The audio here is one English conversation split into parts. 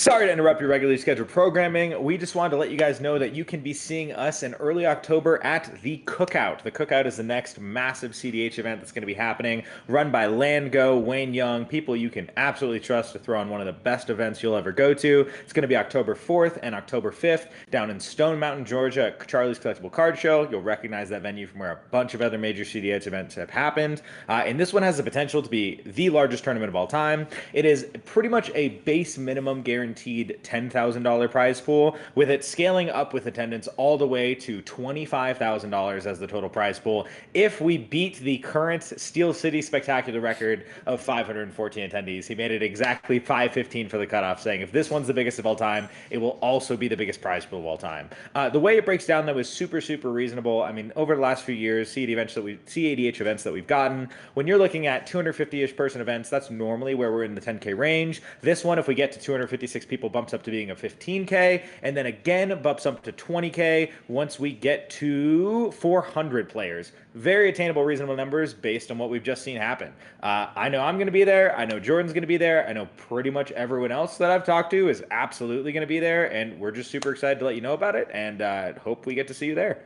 Sorry to interrupt your regularly scheduled programming. We just wanted to let you guys know that you can be seeing us in early October at the Cookout. The Cookout is the next massive CDH event that's going to be happening, run by Landgo, Wayne Young, people you can absolutely trust to throw on one of the best events you'll ever go to. It's going to be October 4th and October 5th down in Stone Mountain, Georgia at Charlie's Collectible Card Show. You'll recognize that venue from where a bunch of other major CDH events have happened. And this one has the potential to be the largest tournament of all time. It is pretty much a base minimum guaranteed $10,000 prize pool, with it scaling up with attendance all the way to $25,000 as the total prize pool if we beat the current Steel City Spectacular record of 514 attendees. He made it exactly 515 for the cutoff, saying if this one's the biggest of all time, it will also be the biggest prize pool of all time. The way it breaks down, though, is super, super reasonable. I mean, over the last few years, CEDH events that we've gotten, when you're looking at 250-ish person events, that's normally where we're in the 10K range. This one, if we get to 256 people, bumps up to being a 15K, and then again bumps up to 20K once we get to 400 players. Very attainable, reasonable numbers based on what we've just seen happen. I know I'm going to be there. I know Jordan's going to be there. I know pretty much everyone else that I've talked to is absolutely going to be there, and we're just super excited to let you know about it, and hope we get to see you there.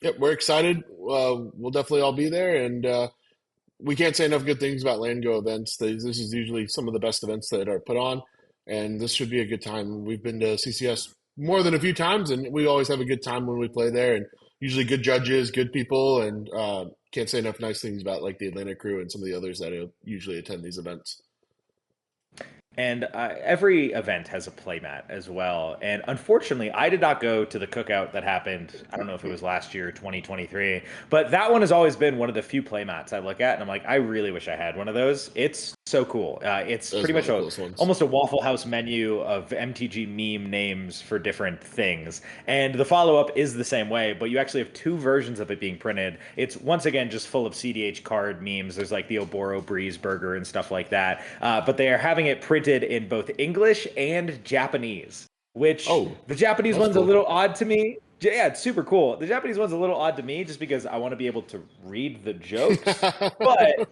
Yep, we're excited. We'll definitely all be there, and we can't say enough good things about Landgo events. This is usually some of the best events that are put on, and this should be a good time. We've been to CCS more than a few times, and we always have a good time when we play there, and usually good judges, good people, and can't say enough nice things about like the Atlanta crew and some of the others that usually attend these events. And every event has a playmat as well. And unfortunately, I did not go to the cookout that happened. I don't know if it was last year, 2023, but that one has always been one of the few playmats I look at, and I'm like, I really wish I had one of those. It's so cool. It's That's pretty one of much the coolest ones. almost a Waffle House menu of MTG meme names for different things. And the follow up is the same way, but you actually have two versions of it being printed. It's once again just full of CDH card memes. There's like the Oboro Breeze Burger and stuff like that. But they are having it printed in both English and Japanese, which Oh, the Japanese that's one's a cool. little odd to me. Yeah, it's super cool. The Japanese one's a little odd to me just because I want to be able to read the jokes. But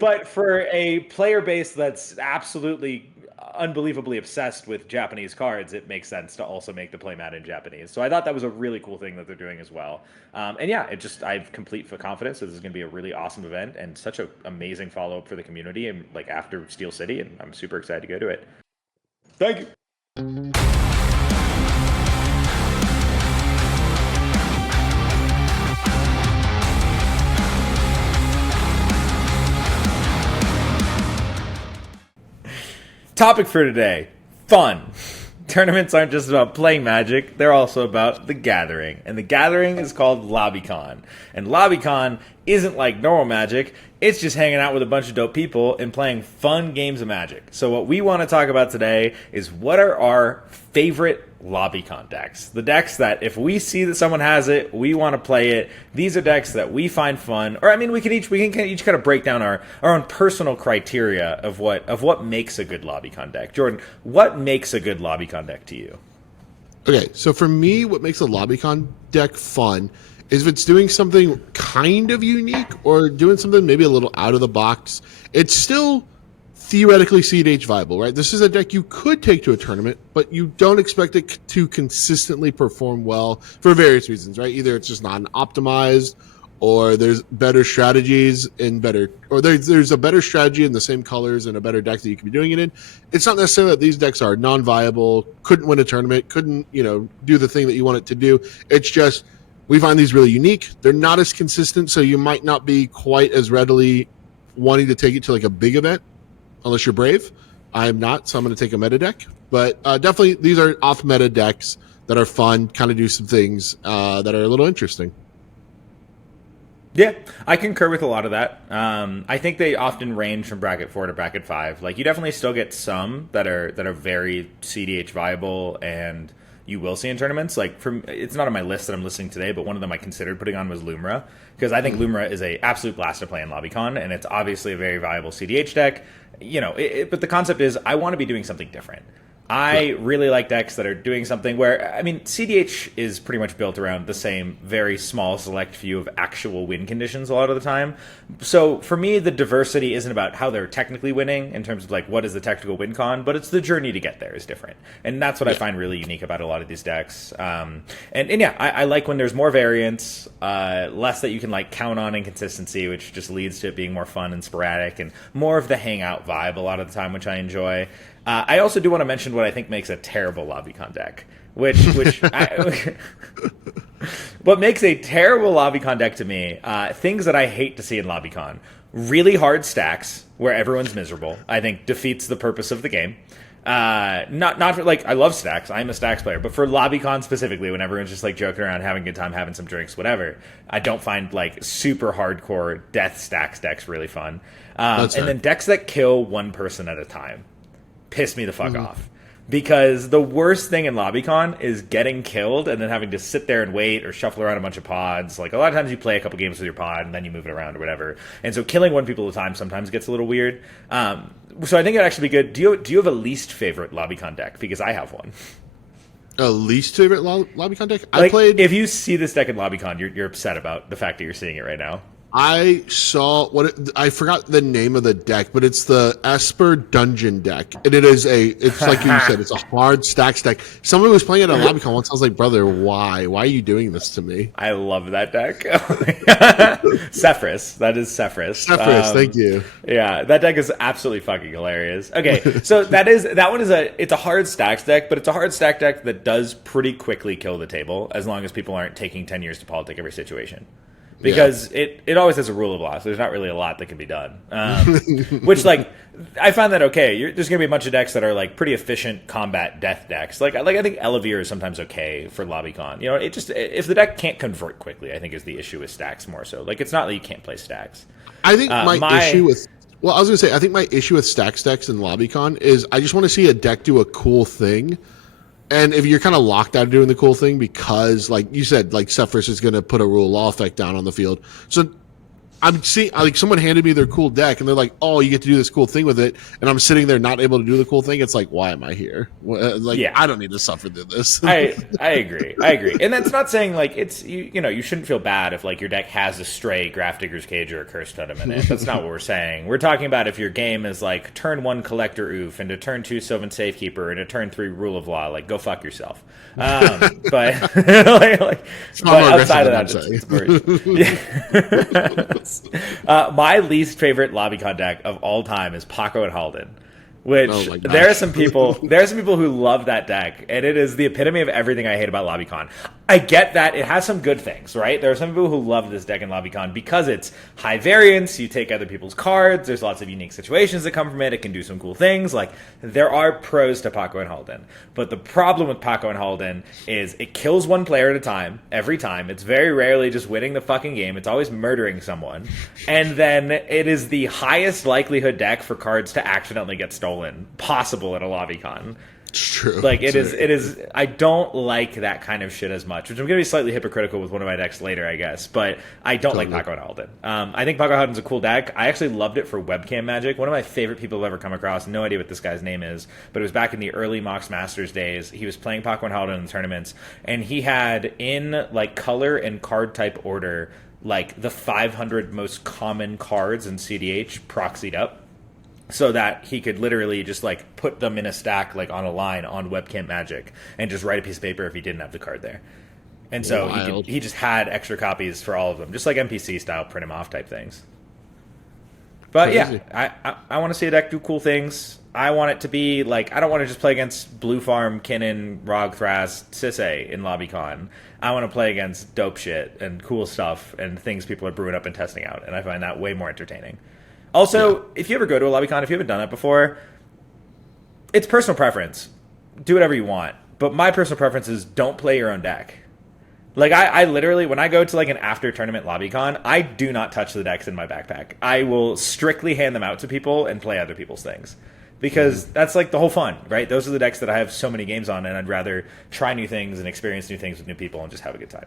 but for a player base that's absolutely unbelievably obsessed with Japanese cards, it makes sense to also make the playmat in Japanese. So I thought that was a really cool thing that they're doing as well. And yeah, I have complete confidence that this is going to be a really awesome event and such an amazing follow up for the community and like after Steel City, and I'm super excited to go to it. Thank you. Topic for today: fun. Tournaments aren't just about playing Magic, they're also about the gathering. And the gathering is called Lobbycon. And Lobbycon isn't like normal Magic, it's just hanging out with a bunch of dope people and playing fun games of Magic. So what we want to talk about today is what are our favorite Lobbycon decks. The decks that if we see that someone has it, we want to play it. These are decks that we find fun. Or I mean, we can each kind of break down our own personal criteria of what makes a good Lobbycon deck. Jordan, what makes a good Lobbycon deck to you? Okay, so for me, what makes a Lobbycon deck fun is if it's doing something kind of unique or doing something maybe a little out of the box. It's still theoretically CEDH viable, right? This is a deck you could take to a tournament, but you don't expect it to consistently perform well for various reasons, right? Either it's just not optimized, or there's better strategies in better, or there's a better strategy in the same colors and a better deck that you could be doing it in. It's not necessarily that these decks are non-viable, couldn't win a tournament, couldn't, do the thing that you want it to do. It's just we find these really unique. They're not as consistent, so you might not be quite as readily wanting to take it to like a big event unless you're brave. I am not, so I'm going to take a meta deck. But definitely, these are off-meta decks that are fun, kind of do some things that are a little interesting. Yeah, I concur with a lot of that. I think they often range from bracket 4 to bracket 5. Like, you definitely still get some that are very CDH viable and you will see in tournaments. Like, it's not on my list that I'm listing today, but one of them I considered putting on was Lumra, because I think Lumra is a absolute blast to play in Lobbycon, and it's obviously a very viable CDH deck. But the concept is I want to be doing something different. I really like decks that are doing something where, I mean, CDH is pretty much built around the same very small select few of actual win conditions a lot of the time. So for me, the diversity isn't about how they're technically winning in terms of like what is the technical win con, but it's the journey to get there is different. And that's what I find really unique about a lot of these decks. And yeah, I like when there's more variance, less that you can like count on inconsistency, which just leads to it being more fun and sporadic and more of the hangout vibe a lot of the time, which I enjoy. I also do want to mention what I think makes a terrible Lobbycon deck, what makes a terrible Lobbycon deck to me, things that I hate to see in Lobbycon. Really hard stacks where everyone's miserable, I think defeats the purpose of the game. Not for, like, I love stacks, I'm a stacks player, but for Lobbycon specifically, when everyone's just like joking around, having a good time, having some drinks, whatever, I don't find like super hardcore death stacks decks really fun. And then decks that kill one person at a time piss me the fuck off, because the worst thing in Lobbycon is getting killed and then having to sit there and wait or shuffle around a bunch of pods. Like, a lot of times you play a couple games with your pod and then you move it around or whatever, and so killing one people at a time sometimes gets a little weird. So I think it'd actually be good. Do you have a least favorite Lobbycon deck? Because I have one. A least favorite Lobbycon deck? Like, if you see this deck in Lobbycon, you're upset about the fact that you're seeing it right now. I saw I forgot the name of the deck, but it's the Esper Dungeon deck, and it's like you said, it's a hard stacks deck. Someone was playing it at Lobbycon once. I was like, brother, why are you doing this to me? I love that deck. Sephiroth, that is Sephiroth. Thank you. Yeah, that deck is absolutely fucking hilarious. Okay, so it's a hard stacks deck, but it's a hard stack deck that does pretty quickly kill the table as long as people aren't taking 10 years to politic every situation. Because it always has a rule of law, so there's not really a lot that can be done. Which, like, I find that okay. There's going to be a bunch of decks that are, like, pretty efficient combat death decks. Like I think Elevir is sometimes okay for Lobbycon. You know, if the deck can't convert quickly, I think is the issue with stacks more so. Like, it's not that you can't play stacks. I think my issue with... Well, I was going to say, I think my issue with stacks decks in Lobbycon is I just want to see a deck do a cool thing. And if you're kind of locked out of doing the cool thing because, like you said, like Sephiroth is going to put a rule of law effect down on the field. So I'm seeing, like, someone handed me their cool deck and they're like, oh, you get to do this cool thing with it. And I'm sitting there not able to do the cool thing. It's like, why am I here? I don't need to suffer through this. I agree. And that's not saying, like, it's, you shouldn't feel bad if, like, your deck has a stray Grafdigger's Cage or a Curse Totem in it. That's not what we're saying. We're talking about if your game is, like, turn 1 Collector Oof into turn 2 Sylvan Safekeeper and a turn 3 Rule of Law. Like, go fuck yourself. But outside of that, my least favorite Lobbycon deck of all time is Paco and Halden. Which there are some people who love that deck, and it is the epitome of everything I hate about Lobbycon. I get that it has some good things, right? There are some people who love this deck in Lobbycon because it's high variance, you take other people's cards, there's lots of unique situations that come from it, it can do some cool things. Like, there are pros to Paco and Halden. But the problem with Paco and Halden is it kills one player at a time, every time. It's very rarely just winning the fucking game, it's always murdering someone. And then it is the highest likelihood deck for cards to accidentally get stolen possible at a Lobbycon. It's true. Like, it is. I don't like that kind of shit as much, which I'm going to be slightly hypocritical with one of my decks later, I guess. But I don't like Paco and Halden. I think Paco Halden's a cool deck. I actually loved it for webcam magic. One of my favorite people I've ever come across. No idea what this guy's name is, but it was back in the early Mox Masters days. He was playing Paco and Halden in the tournaments, and he had in, like, color and card type order, like, the 500 most common cards in CDH proxied up, so that he could literally just, like, put them in a stack, like, on a line on webcam magic and just write a piece of paper if he didn't have the card there. And so he just had extra copies for all of them, just like NPC style print them off type things. But crazy. Yeah, I want to see a deck do cool things. I want it to be like, I don't want to just play against Blue Farm, Kinnan, Rogthras, Sisay in Lobbycon. I want to play against dope shit and cool stuff and things people are brewing up and testing out, and I find that way more entertaining. Also, if you ever go to a Lobbycon, if you haven't done it before, it's personal preference. Do whatever you want. But my personal preference is don't play your own deck. Like, I literally, when I go to, like, an after-tournament Lobbycon, I do not touch the decks in my backpack. I will strictly hand them out to people and play other people's things. Because that's, like, the whole fun, right? Those are the decks that I have so many games on, and I'd rather try new things and experience new things with new people and just have a good time.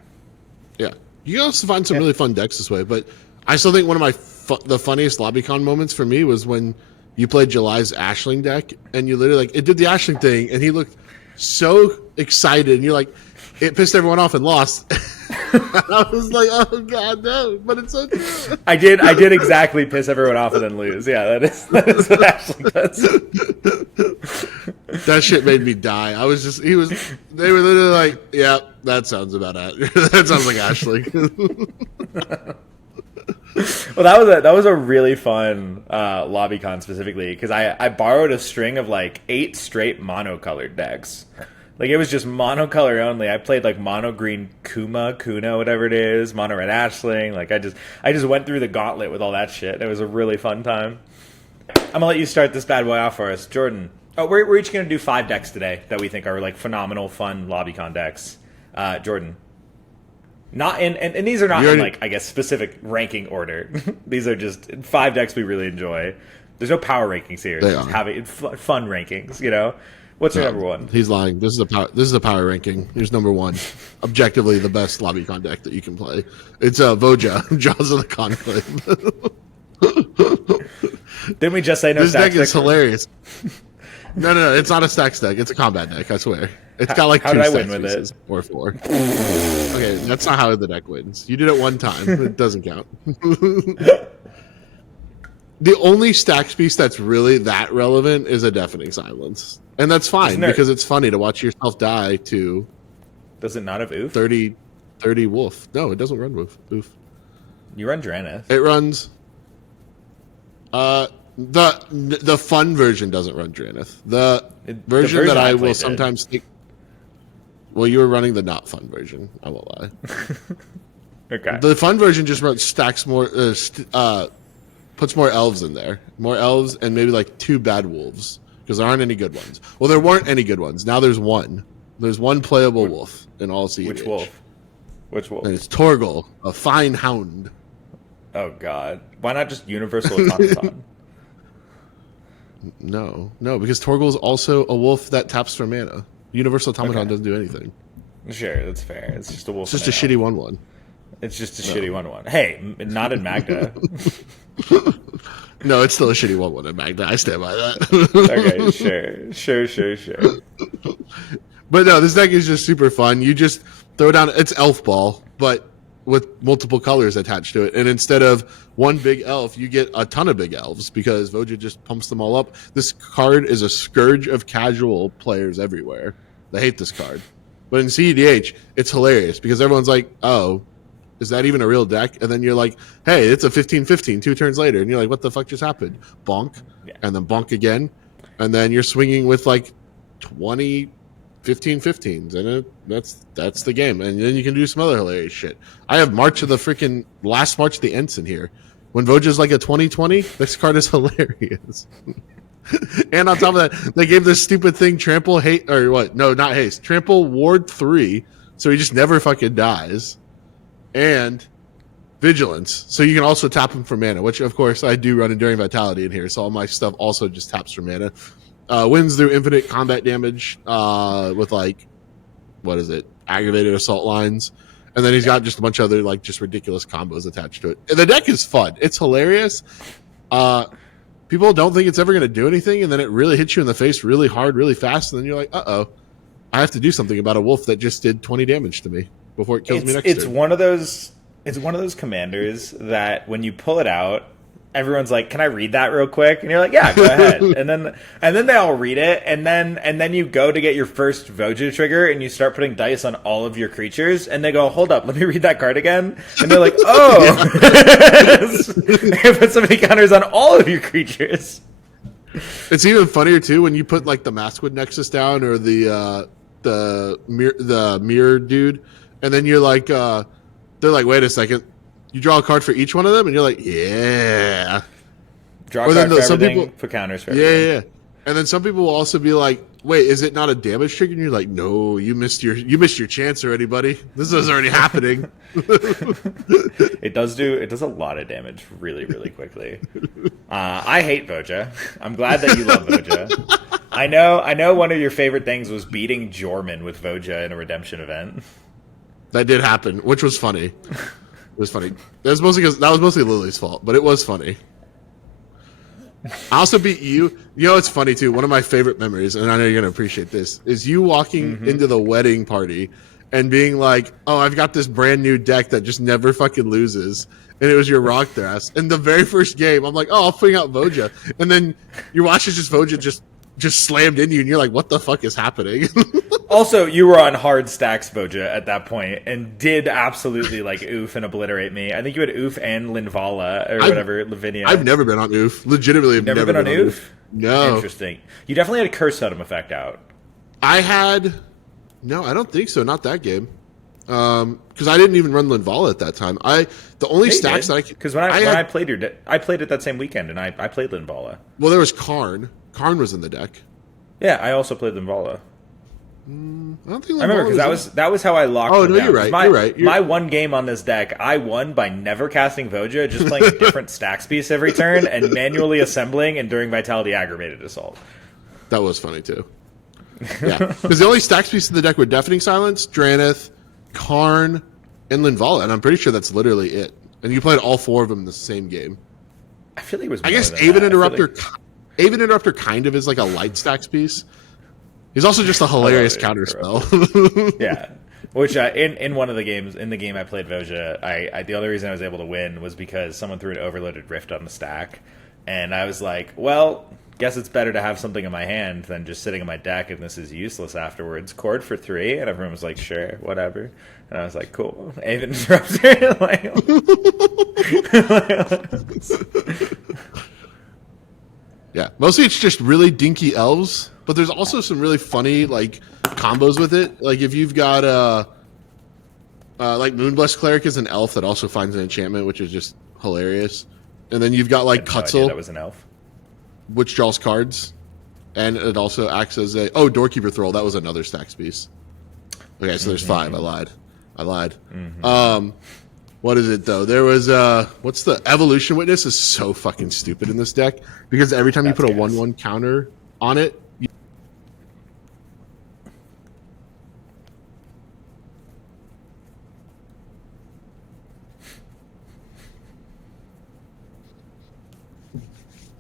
Yeah. You can also find some really fun decks this way, but I still think one of my the funniest Lobbycon moments for me was when you played July's Ashling deck, and you literally it did the Ashling thing, and he looked so excited, and you're like, it pissed everyone off and lost. I was like, oh god, no! But it's so true. I did exactly piss everyone off and then lose. Yeah, that is what Ashling does. That shit made me die. They were literally like, yeah, that sounds about it. That sounds like Ashling. Well, that was a really fun Lobbycon specifically because I borrowed a string of like 8 straight monocolored decks. Like it was just monocolor only. I played like mono green Kuna, whatever it is, mono red Ashling. Like I just went through the gauntlet with all that shit. It was a really fun time. I'm gonna let you start this bad boy off for us, Jordan. Oh, we're each gonna do 5 decks today that we think are like phenomenal, fun Lobbycon decks. Jordan. Not in, and these are not in like I guess specific ranking order. These are just 5 decks we really enjoy. There's no power rankings here. It's just having fun rankings, you know. What's your number 1? He's lying. This is a power ranking. Here's number 1. Objectively, the best Lobbycon deck that you can play. It's Voja, Jaws of the Conclave. Didn't we just say no? This deck is hilarious. No, it's not a stacks deck. It's a combat deck. I swear. It's got like 2 stacks win with it? Or 4. Okay, that's not how the deck wins. You did it one time. It doesn't count. The only stacks piece that's really that relevant is a Deafening Silence. And that's fine because it's funny to watch yourself die to... Does it not have Oof? 30 Wolf. No, it doesn't run Oof. You run Drannith. It runs... The fun version doesn't run Drannith. The version that I will sometimes think... Well, you were running the not fun version. I won't lie. Okay. The fun version just stacks more... puts more elves in there. More elves and maybe like 2 bad wolves. Because there aren't any good ones. Well, there weren't any good ones. Now there's one. There's one playable wolf in all CEDH. Which wolf? And it's Torgal, a fine hound. Oh, God. Why not just Universal Automaton? No, because Torgal is also a wolf that taps for mana. Universal Automaton doesn't do anything. Sure, that's fair. It's just a wolf. It's just a shitty 1/1. It's just a shitty 1/1. Hey, not in Magda. No, it's still a shitty 1/1 in Magda. I stand by that. Okay, sure. But no, this deck is just super fun. You just throw down... It's Elf Ball, but with multiple colors attached to it. And instead of one big elf, you get a ton of big elves because Voja just pumps them all up. This card is a scourge of casual players everywhere. They hate this card. But in CEDH, it's hilarious because everyone's like, oh... Is that even a real deck? And then you're like, hey, it's a 15-15 2 turns later. And you're like, what the fuck just happened? Bonk. Yeah. And then bonk again. And then you're swinging with like 20 15-15s. And that's the game. And then you can do some other hilarious shit. I have Last March of the Ents in here. When Voja's like a 20-20, this card is hilarious. And on top of that, they gave this stupid thing, Trample Hate, or what? No, not Haste. Trample Ward 3. So he just never fucking dies. And Vigilance, so you can also tap him for mana, which of course I do run Enduring Vitality in here, so all my stuff also just taps for mana. Wins through infinite combat damage with like, what is it, aggravated assault lines, and then he's got just a bunch of other like just ridiculous combos attached to it. And the deck is fun, it's hilarious. People don't think it's ever going to do anything, and then it really hits you in the face really hard, really fast, and then you're like, uh-oh, I have to do something about a wolf that just did 20 damage to me before it kills me next turn. It's one of those commanders that when you pull it out, everyone's like, "Can I read that real quick?" And you're like, "Yeah, go ahead." and then they all read it, and then you go to get your first Voja trigger, and you start putting dice on all of your creatures, and they go, "Hold up, let me read that card again." And they're like, "Oh, they put so many counters on all of your creatures." It's even funnier too when you put like the Maskwood Nexus down or the mirror dude, and then you're like, they're like, wait a second, you draw a card for each one of them, and you're like, yeah. Draw a card for everything, put counters for everything. Yeah. And then some people will also be like, wait, is it not a damage trigger? And you're like, no, you missed your chance already, buddy. This is already happening. It does a lot of damage really, really quickly. I hate Voja. I'm glad that you love Voja. I know one of your favorite things was beating Jorman with Voja in a redemption event. That did happen, which was funny. It was funny. That was mostly Lily's fault, but it was funny. I also beat you. You know, it's funny too. One of my favorite memories, and I know you're gonna appreciate this, is you walking into the wedding party and being like, "Oh, I've got this brand new deck that just never fucking loses." And it was your Rock Thrust. In the very first game, I'm like, "Oh, I'll bring out Voja," and then you watch it, just Voja just slammed into you, and you're like, "What the fuck is happening?" Also, you were on hard stacks, Voja, at that point, and did absolutely like oof and obliterate me. I think you had oof and Linvala or whatever, Lavinia. I've never been on oof. Legitimately, I've never been on oof. No. Interesting. You definitely had a curse totem effect out. I had. No, I don't think so. Not that game. Because I didn't even run Linvala at that time. The only stacks that I because when I played I played it that same weekend, and I played Linvala. Well, there was Karn. Karn was in the deck. Yeah, I also played Linvala. I don't think I remember because that was how I locked. Oh them no, down. you're right. My one game on this deck, I won by never casting Voja, just playing a different stacks piece every turn and manually assembling and during Vitality Aggravated Assault. That was funny too. Yeah, because the only stacks piece in the deck were Deafening Silence, Drannith, Karn, and Linvala, and I'm pretty sure that's literally it. And you played all four of them in the same game. I feel like it was. I guess Aven Interrupter. Aven Interrupter kind of is like a light stacks piece. He's also just a hilarious counter spell. Yeah, which in one of the games, in the game I played Voja, I the only reason I was able to win was because someone threw an overloaded Rift on the stack, and I was like, well, guess it's better to have something in my hand than just sitting in my deck, and this is useless afterwards. Cord for 3, and everyone was like, sure, whatever. And I was like, cool. Aven Interrupter. Yeah, mostly it's just really dinky elves, but there's also some really funny like combos with it. Like if you've got like Moonblessed Cleric is an elf that also finds an enchantment, which is just hilarious. And then you've got like Kutzel, that was an elf, which draws cards, and it also acts as a Doorkeeper Thrall. That was another stacks piece. Okay, so there's 5. I lied. What is it though? There was what's the Evolution Witness is so fucking stupid in this deck because every time you put a 1/1 counter on it.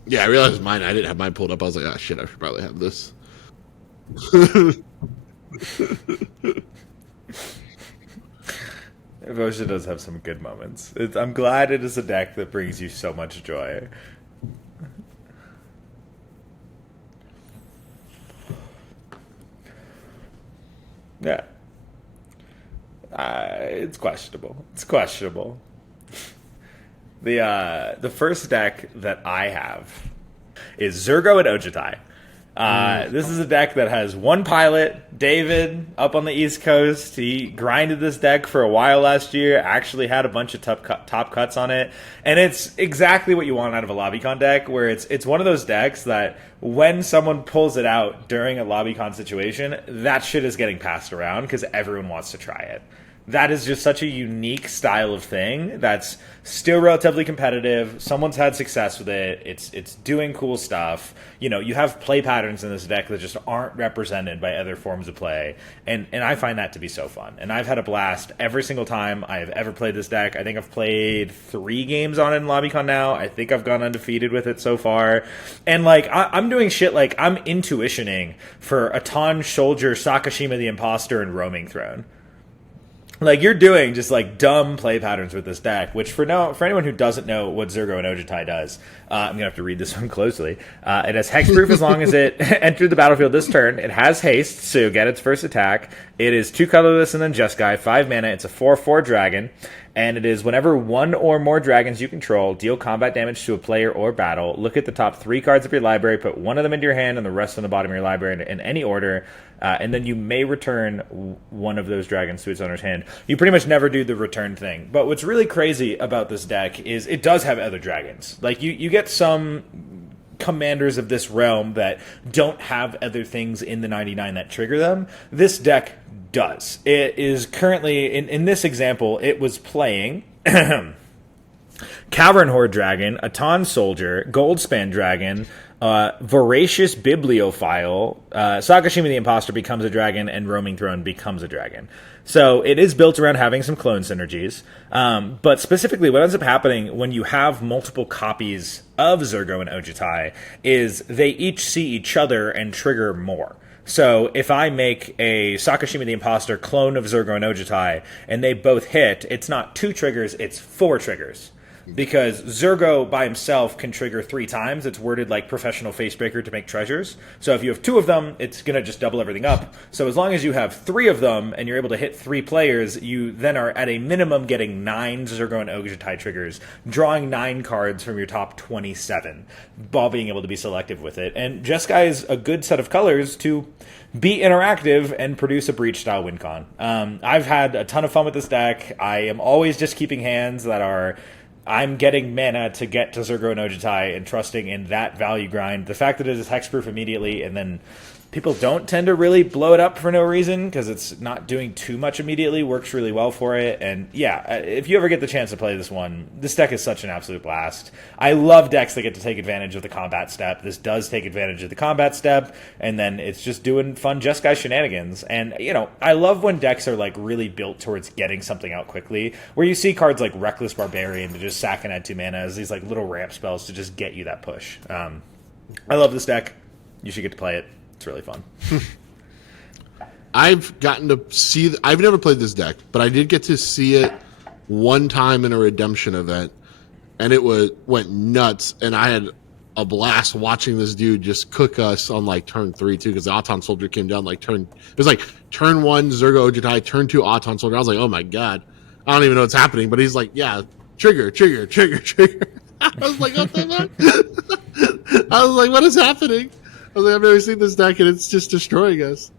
Yeah, I realized mine. I didn't have mine pulled up. I was like, oh shit, I should probably have this. Voja does have some good moments. I'm glad it is a deck that brings you so much joy. Yeah. It's questionable. The first deck that I have is Zurgo and Ojutai. This is a deck that has one pilot, David, up on the East Coast. He grinded this deck for a while last year, actually had a bunch of top cuts on it, and it's exactly what you want out of a Lobbycon deck, where it's one of those decks that when someone pulls it out during a Lobbycon situation, that shit is getting passed around because everyone wants to try it. That is just such a unique style of thing that's still relatively competitive. Someone's had success with it. It's doing cool stuff. You know, you have play patterns in this deck that just aren't represented by other forms of play. And I find that to be so fun. And I've had a blast every single time I have ever played this deck. I think I've played 3 games on it in Lobbycon now. I think I've gone undefeated with it so far. And, like, I'm doing shit like I'm intuitioning for Atan, Soldier, Sakashima the Imposter, and Roaming Throne. Like, you're doing just, like, dumb play patterns with this deck, which for anyone who doesn't know what Zurgo and Ojutai does, I'm going to have to read this one closely. It has hexproof as long as it entered the battlefield this turn. It has haste, so you'll get its first attack. It is 2 colorless and then Jeskai, 5 mana. It's a 4/4 dragon. And it is whenever one or more dragons you control deal combat damage to a player or battle, look at the top 3 cards of your library, put one of them into your hand and the rest on the bottom of your library in any order, and then you may return one of those dragons to its owner's hand. You pretty much never do the return thing. But what's really crazy about this deck is it does have other dragons. Like, you get some commanders of this realm that don't have other things in the 99 that trigger them. This deck does. It is currently, in this example, it was playing Cavern Horde Dragon, Atan Soldier, Goldspan Dragon, Voracious Bibliophile, Sakashima the Imposter becomes a dragon, and Roaming Throne becomes a dragon. So it is built around having some clone synergies. But specifically, what ends up happening when you have multiple copies of Zurgo and Ojutai is they each see each other and trigger more. So if I make a Sakashima the Imposter clone of Zurgo and Ojutai, and they both hit, it's not 2 triggers, it's 4 triggers. Because Zurgo by himself can trigger 3 times. It's worded like professional facebreaker to make treasures. So if you have 2 of them, it's going to just double everything up. So as long as you have 3 of them and you're able to hit 3 players, you then are at a minimum getting 9 Zurgo and Ojutai triggers, drawing 9 cards from your top 27, while being able to be selective with it. And Jeskai is a good set of colors to be interactive and produce a Breach-style win con. I've had a ton of fun with this deck. I am always just keeping hands that are... I'm getting mana to get to Zurgo and Ojutai and trusting in that value grind. The fact that it is hexproof immediately, and then people don't tend to really blow it up for no reason because it's not doing too much immediately, works really well for it. And yeah, if you ever get the chance to play this one, this deck is such an absolute blast. I love decks that get to take advantage of the combat step. This does take advantage of the combat step, and then it's just doing fun Jeskai shenanigans. And, you know, I love when decks are like really built towards getting something out quickly, where you see cards like Reckless Barbarian to just sack and add 2 mana as these like little ramp spells to just get you that push. I love this deck. You should get to play it. It's really fun. I've gotten to see... I've never played this deck, but I did get to see it one time in a redemption event, and it went nuts, and I had a blast watching this dude just cook us on like turn 3 too, because the Auton Soldier came down like turn... It was like turn 1 Zurgo Ojutai, turn 2 Auton Soldier. I was like, oh my god. I don't even know what's happening, but he's like, yeah, trigger. I was like, what the fuck? I was like, what is happening? I was like, I've never seen this deck, and it's just destroying us.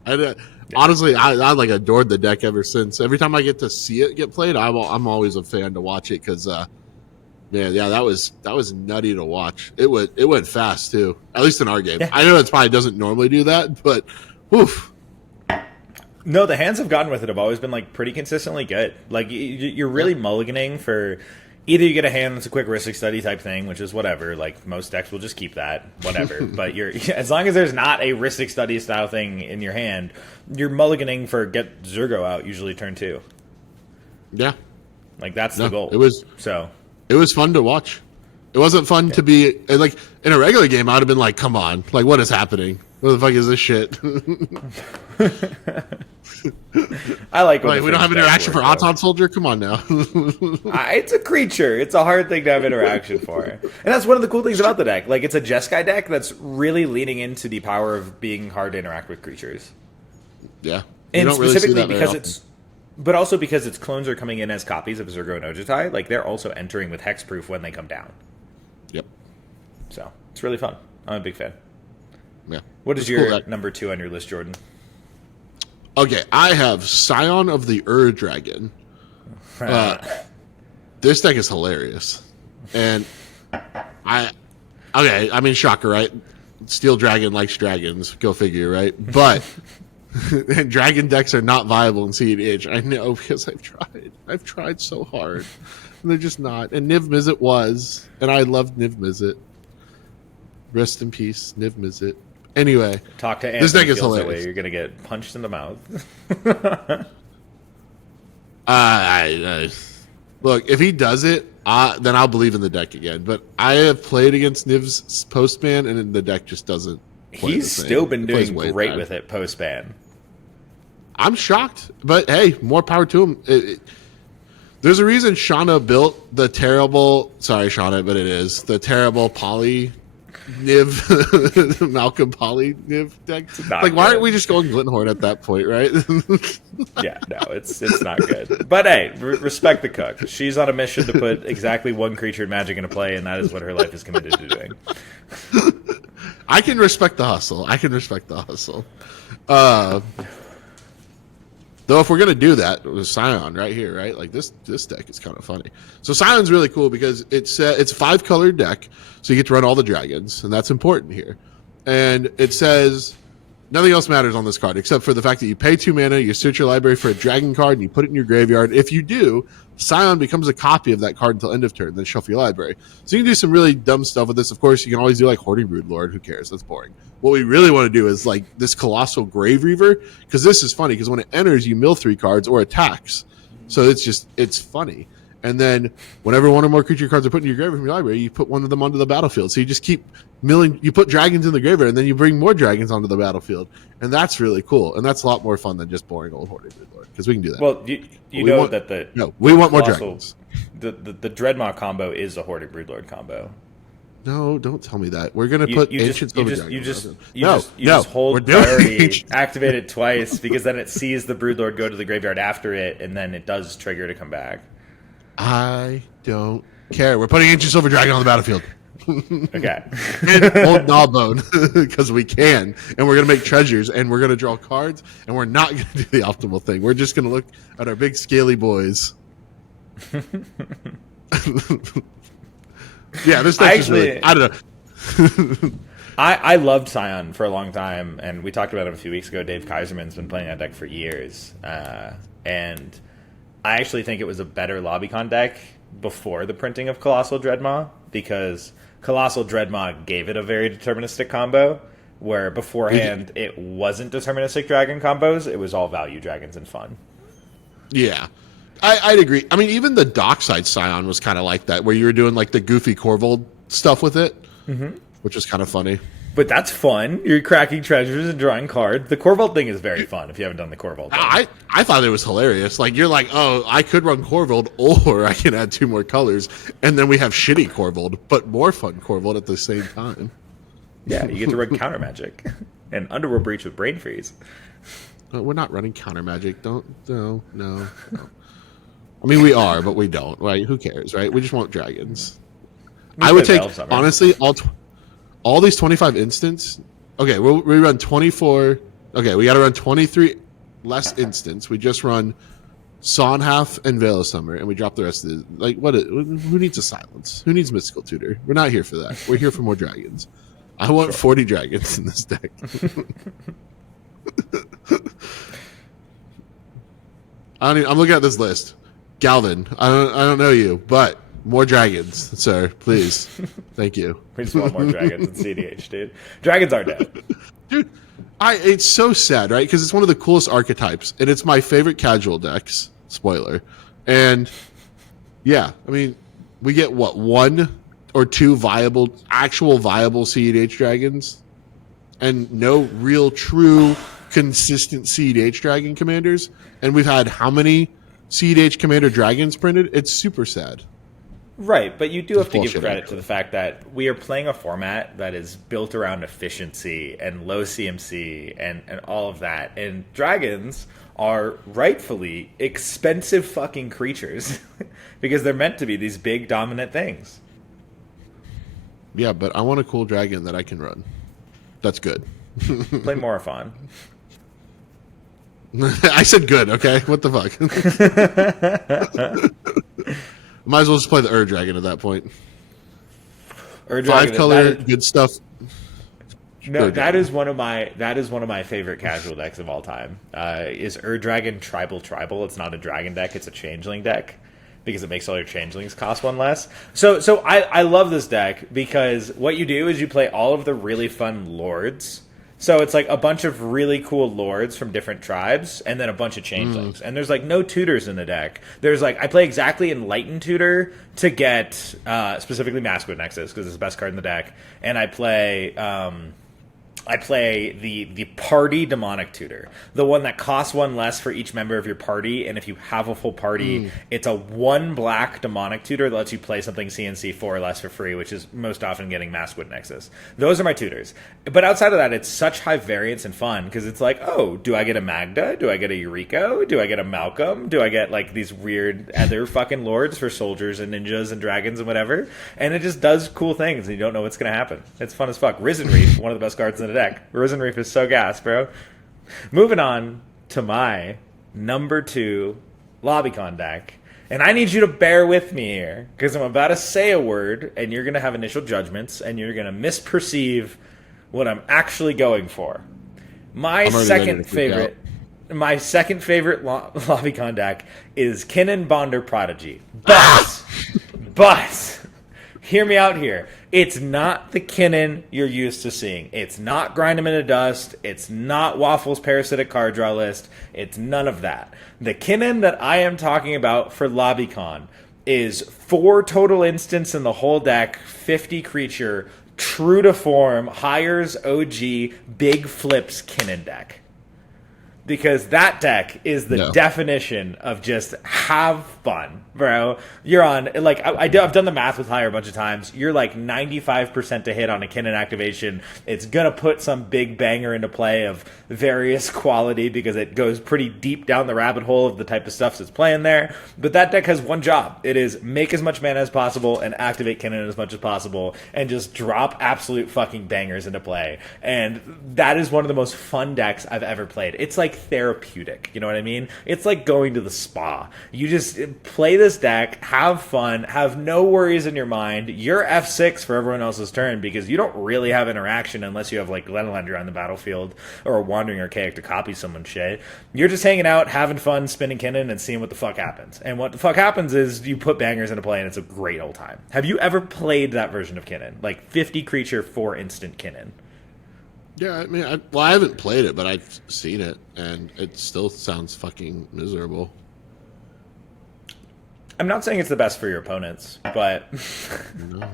Honestly, I like adored the deck ever since. Every time I get to see it get played, I'm always a fan to watch it because, man, yeah, that was nutty to watch. It went fast too, at least in our game. Yeah. I know it probably doesn't normally do that, but oof. No, the hands I've gotten with it have always been like pretty consistently good. Like you're really mulliganing for. Either you get a hand that's a quick Ristic Study type thing, which is whatever. Like, most decks will just keep that, whatever. But as long as there's not a Ristic Study style thing in your hand, you're mulliganing for get Zurgo out, usually turn 2. Yeah. Like, that's the goal. It was fun to watch. It wasn't fun to be... Like, in a regular game, I would have been like, come on. Like, what is happening? What the fuck is this shit? I like when we don't have interaction for Auton Soldier? Come on now. It's a creature. It's a hard thing to have interaction for. And that's one of the cool things about the deck. Like, it's a Jeskai deck that's really leaning into the power of being hard to interact with creatures. Yeah. And specifically because it's... But also because its clones are coming in as copies of Zurgo and Ojutai. Like, they're also entering with hexproof when they come down. Yep. So, it's really fun. I'm a big fan. Yeah. What is your number 2 on your list, Jordan? Okay, I have Scion of the Dragon. This deck is hilarious. And I mean, shocker, right? Steel Dragon likes dragons. Go figure, right? But and dragon decks are not viable in CEDH. I know because I've tried. I've tried so hard. And they're just not. And Niv Mizzet was. And I loved Niv Mizzet. Rest in peace, Niv Mizzet. Anyway, talk to Anthony. This deck is hilarious. That way, you're gonna get punched in the mouth. Look, if he does it, then I'll believe in the deck again. But I have played against Niv's postman, and the deck just doesn't. He's still been doing great with it postban. I'm shocked, but hey, more power to him. There's a reason Shauna built the terrible. Sorry, Shauna, but it is the terrible poly. Niv Malcolm Poly Niv deck. Like, why aren't we just going Glinthorn at that point, right? Yeah, no, it's not good. But hey, respect the cook. She's on a mission to put exactly one creature in Magic into play, and that is what her life is committed to doing. I can respect the hustle. Though if we're gonna do that with Scion right here, right? Like this deck is kind of funny. So Scion's really cool because it's a 5-colored deck, so you get to run all the dragons, and that's important here. And it says Nothing else matters on this card except for the fact that you pay 2 mana, you search your library for a dragon card, and you put it in your graveyard. If you do, Scion becomes a copy of that card until end of turn, then shuffle your library. So you can do some really dumb stuff with this. Of course, you can always do like Hoarding Broodlord. Who cares? That's boring. What we really want to do is like this Colossal Grave Reaver, because this is funny, because when it enters, you mill 3 cards or attacks. So it's funny. And then whenever one or more creature cards are put in your graveyard from your library, you put one of them onto the battlefield. So you just keep milling. You put dragons in the graveyard, and then you bring more dragons onto the battlefield. And that's really cool. And that's a lot more fun than just boring old Hoarding Broodlord, because we can do that. Well, we want more dragons. The Dreadmaw combo is a Hoarding Broodlord combo. No, don't tell me that. We're going to put Ancient Silver Dragon. You just hold priority, activate it twice, because then it sees the Broodlord go to the graveyard after it, and then it does trigger to come back. I don't care. We're putting Ancient Silver Dragon on the battlefield. Okay. And Old Gnawbone, because we can. And we're going to make treasures, and we're going to draw cards, and we're not going to do the optimal thing. We're just going to look at our big scaly boys. Yeah, this deck is really... I don't know. I loved Scion for a long time, and we talked about it a few weeks ago. Dave Kaiserman's been playing that deck for years. And I actually think it was a better Lobbycon deck before the printing of Colossal Dreadmaw, because Colossal Dreadmaw gave it a very deterministic combo, where beforehand it wasn't deterministic dragon combos, it was all value dragons and fun. Yeah. I'd agree. I mean, even the Dockside Scion was kind of like that, where you were doing like the goofy Corvold stuff with it, which was kind of funny. But that's fun. You're cracking treasures and drawing cards. The Corvold thing is very fun if you haven't done the Corvold thing. I thought it was hilarious. Like, you're like, oh, I could run Corvold, or I can add 2 more colors, and then we have shitty Corvold, but more fun Corvold at the same time. Yeah, you get to run Counter Magic and Underworld Breach with Brain Freeze. No, we're not running Counter Magic. No. I mean, we are, but we don't, right? Who cares, right? We just want dragons. I would take, honestly, all these 25 instants. Okay, we run 24. Okay, we got to run 23 less instants. We just run Sonhalf and Veil of Summer, and we drop the rest of the... Like, who needs a silence? Who needs Mystical Tutor? We're not here for that. We're here for more dragons. I want 40 dragons in this deck. I'm looking at this list. Galvin, I don't know you, but more dragons, sir, please. Thank you. We just want more dragons in CEDH, dude. Dragons are dead. Dude, it's so sad, right? Because it's one of the coolest archetypes, and it's my favorite casual decks. Spoiler. And, yeah, I mean, we get, 1 or 2 actual viable CEDH dragons, and no real, true, consistent CEDH dragon commanders. And we've had how many CEDH Commander Dragons printed? It's super sad. Right, but you do have to give credit to the fact that we are playing a format that is built around efficiency and low CMC and all of that. And dragons are rightfully expensive fucking creatures because they're meant to be these big dominant things. Yeah, but I want a cool dragon that I can run. That's good. Play Morophon. I said good, okay? What the fuck? Might as well just play the Dragon at that point. Dragon, 5 color, good stuff. No, that is one of my favorite casual decks of all time. Is Dragon Tribal? It's not a dragon deck, it's a changeling deck, because it makes all your changelings cost 1 less. So I love this deck because what you do is you play all of the really fun lords. So it's like a bunch of really cool lords from different tribes, and then a bunch of changelings. And there's like no tutors in the deck. There's like, I play exactly Enlightened Tutor to get specifically Maskwood Nexus, because it's the best card in the deck. And I play the Party Demonic Tutor, the one that costs 1 less for each member of your party, and if you have a full party, it's a 1 black Demonic Tutor that lets you play something CNC 4 or less for free, which is most often getting Maskwood Nexus. Those are my tutors. But outside of that, it's such high variance and fun, because it's like, oh, do I get a Magda? Do I get a Eureka? Do I get a Malcolm? Do I get like these weird other fucking lords for soldiers and ninjas and dragons and whatever? And it just does cool things, and you don't know what's going to happen. It's fun as fuck. Risen Reef, one of the best cards in the deck. Risen Reef is so gas, bro. Moving on to my number 2 Lobbycon deck. And I need you to bear with me here, because I'm about to say a word, and you're going to have initial judgments, and you're going to misperceive what I'm actually going for. My I'm already ready second to freak favorite, my second favorite Lobbycon deck is Kinnan Bonder Prodigy. But hear me out here. It's not the Kinnan you're used to seeing. It's not Grind 'em into Dust. It's not Waffle's Parasitic Card Draw List. It's none of that. The Kinnan that I am talking about for Lobbycon is 4 total instants in the whole deck, 50 creature, true to form, hires OG, big flips Kinnan deck. Because that deck is the definition of just have fun, bro. You're on, like, I've done the math with Hire a bunch of times. You're like 95% to hit on a Kinnan activation. It's going to put some big banger into play of various quality because it goes pretty deep down the rabbit hole of the type of stuff that's playing there. But that deck has one job. It is make as much mana as possible and activate Kinnan as much as possible and just drop absolute fucking bangers into play. And that is one of the most fun decks I've ever played. It's like therapeutic, you know what I mean? It's like going to the spa. You just play this deck, have fun, have no worries in your mind. You're F6 for everyone else's turn because you don't really have interaction unless you have like Glenelender on the battlefield or a Wandering Archaic to copy someone's shit. You're just hanging out, having fun, spinning Kinnan, and seeing what the fuck happens. And what the fuck happens is you put bangers into play and it's a great old time. Have you ever played that version of Kinnan? Like 50 creature, 4 instant Kinnan? Yeah, I mean, I haven't played it, but I've seen it, and it still sounds fucking miserable. I'm not saying it's the best for your opponents, but No.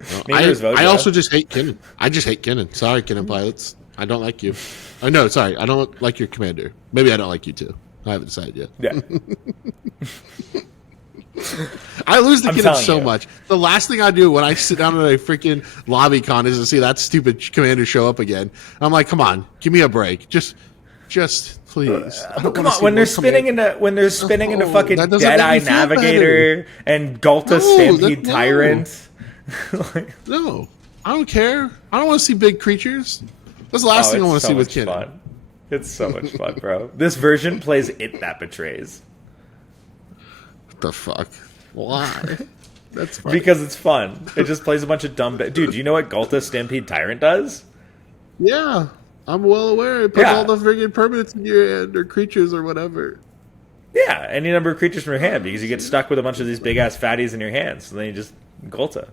Voja. I also just hate Kinnan. I just hate Kinnan. Sorry, Kinnan pilots. I don't like you. Oh, no, sorry. I don't like your commander. Maybe I don't like you, too. I haven't decided yet. Yeah. I lose the Kinnan so you. much. The last thing I do when I sit down at a freaking Lobbycon is to see that stupid commander show up again. I'm like, come on, give me a break. Just please. Come on, when they're spinning into fucking Deadeye Navigator and Gulta Stampede Tyrant. No, I don't care. I don't want to see big creatures. That's the last thing I want to see with Kinnan. Fun. It's so much fun, bro. This version plays It That Betrays. What the fuck? Why? That's funny. Because it's fun. It just plays a bunch of dumb... Dude, do you know what Gulta Stampede Tyrant does? Yeah, I'm well aware. It puts all the friggin' permanents in your hand or creatures or whatever. Yeah, any number of creatures from your hand because you get stuck with a bunch of these big-ass fatties in your hands. So then you just Gulta.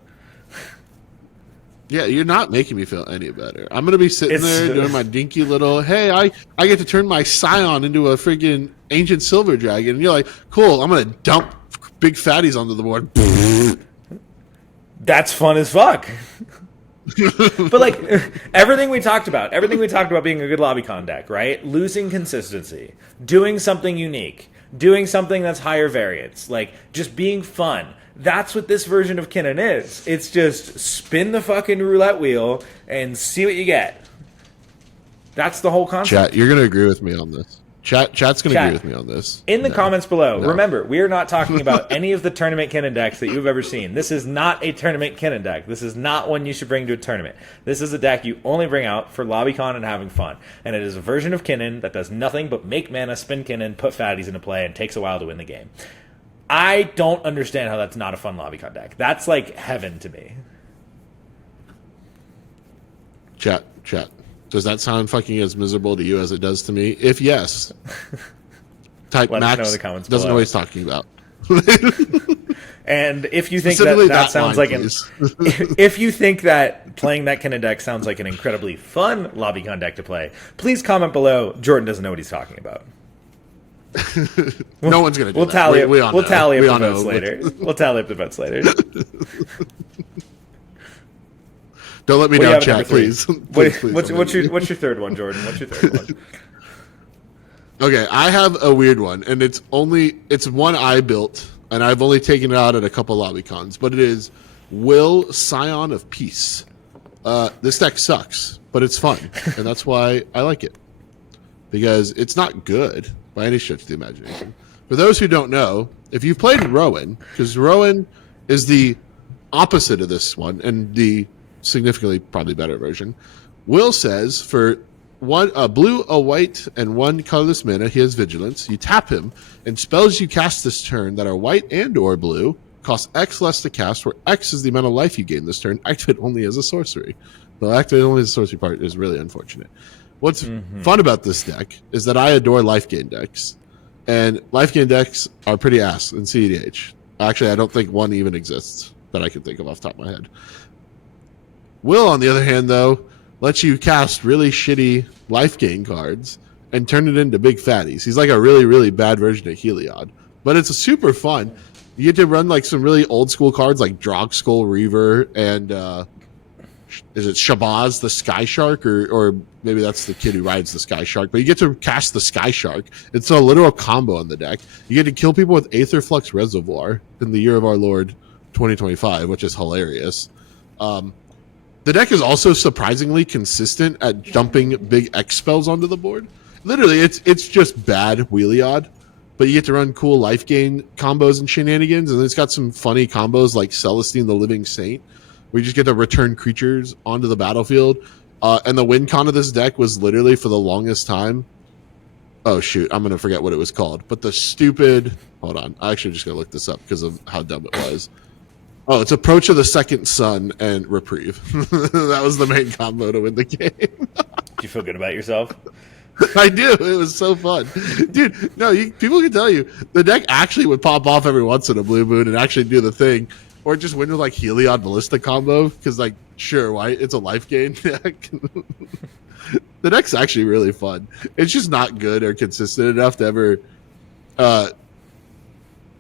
Yeah, you're not making me feel any better. I'm going to be sitting there doing my dinky little, hey, I get to turn my Scion into a friggin' ancient silver dragon. And you're like, cool, I'm going to dump big fatties onto the board. That's fun as fuck. But like everything we talked about being a good Lobbycon deck, right? Losing consistency, doing something unique, doing something that's higher variance, like just being fun. That's what this version of Kinnan is. It's just spin the fucking roulette wheel and see what you get. That's the whole concept. Chat, you're going to agree with me on this. Chat's going to agree with me on this. In the comments below, remember, we are not talking about any of the tournament Kinnan decks that you've ever seen. This is not a tournament Kinnan deck. This is not one you should bring to a tournament. This is a deck you only bring out for Lobbycon and having fun. And it is a version of Kinnan that does nothing but make mana, spin Kinnan, put fatties into play, and takes a while to win the game. I don't understand how that's not a fun Lobbycon deck. That's like heaven to me. Chat. Does that sound fucking as miserable to you as it does to me? If yes, type Max doesn't know what he's talking about. And if you think that sounds like if you think that playing that Kinnan deck sounds like an incredibly fun Lobbycon deck to play, please comment below. Jordan doesn't know what he's talking about. No one's gonna do that. We'll tally up the votes later. We'll tally up the votes later. Don't let me down, chat, please. Please. What's your third one, Jordan? What's your third one? Okay, I have a weird one, and it's one I built, and I've only taken it out at a couple Lobbycons, but it is Will Scion of Peace. This deck sucks, but it's fun, and that's why I like it. Because it's not good by any stretch of the imagination. For those who don't know, if you've played Rowan, because Rowan is the opposite of this one, and the significantly probably better version. Will says for a blue, a white, and 1 colorless mana, he has Vigilance. You tap him, and spells you cast this turn that are white and or blue cost X less to cast, where X is the amount of life you gain this turn. Activate only as a sorcery. The activate only as a sorcery part is really unfortunate. What's fun about this deck is that I adore life gain decks. And life gain decks are pretty ass in CEDH. Actually, I don't think one even exists that I can think of off the top of my head. Will, on the other hand, though, lets you cast really shitty life gain cards and turn it into big fatties. He's like a really, really bad version of Heliod. But it's super fun. You get to run like some really old school cards like Drog Skull Reaver and is it Shabazz the Sky Shark, or maybe that's the kid who rides the Sky Shark, but you get to cast the Sky Shark. It's a literal combo on the deck. You get to kill people with Aetherflux Reservoir in the year of our Lord 2025, which is hilarious. The deck is also surprisingly consistent at dumping big X spells onto the board. Literally, it's just bad Wheeliod, but you get to run cool life gain combos and shenanigans, and it's got some funny combos like Celestine the Living Saint, where you just get to return creatures onto the battlefield. And the win con of this deck was literally for the longest time. Oh, shoot. I'm going to forget what it was called. But the stupid... Hold on. I actually just got to look this up because of how dumb it was. Oh, it's Approach of the Second Sun and Reprieve. That was the main combo to win the game. Do you feel good about yourself? I do. It was so fun. Dude, no, people can tell you, the deck actually would pop off every once in a blue moon and actually do the thing. Or just win with like Heliod Ballista combo, because like, sure, why? It's a life gain deck. The deck's actually really fun. It's just not good or consistent enough to ever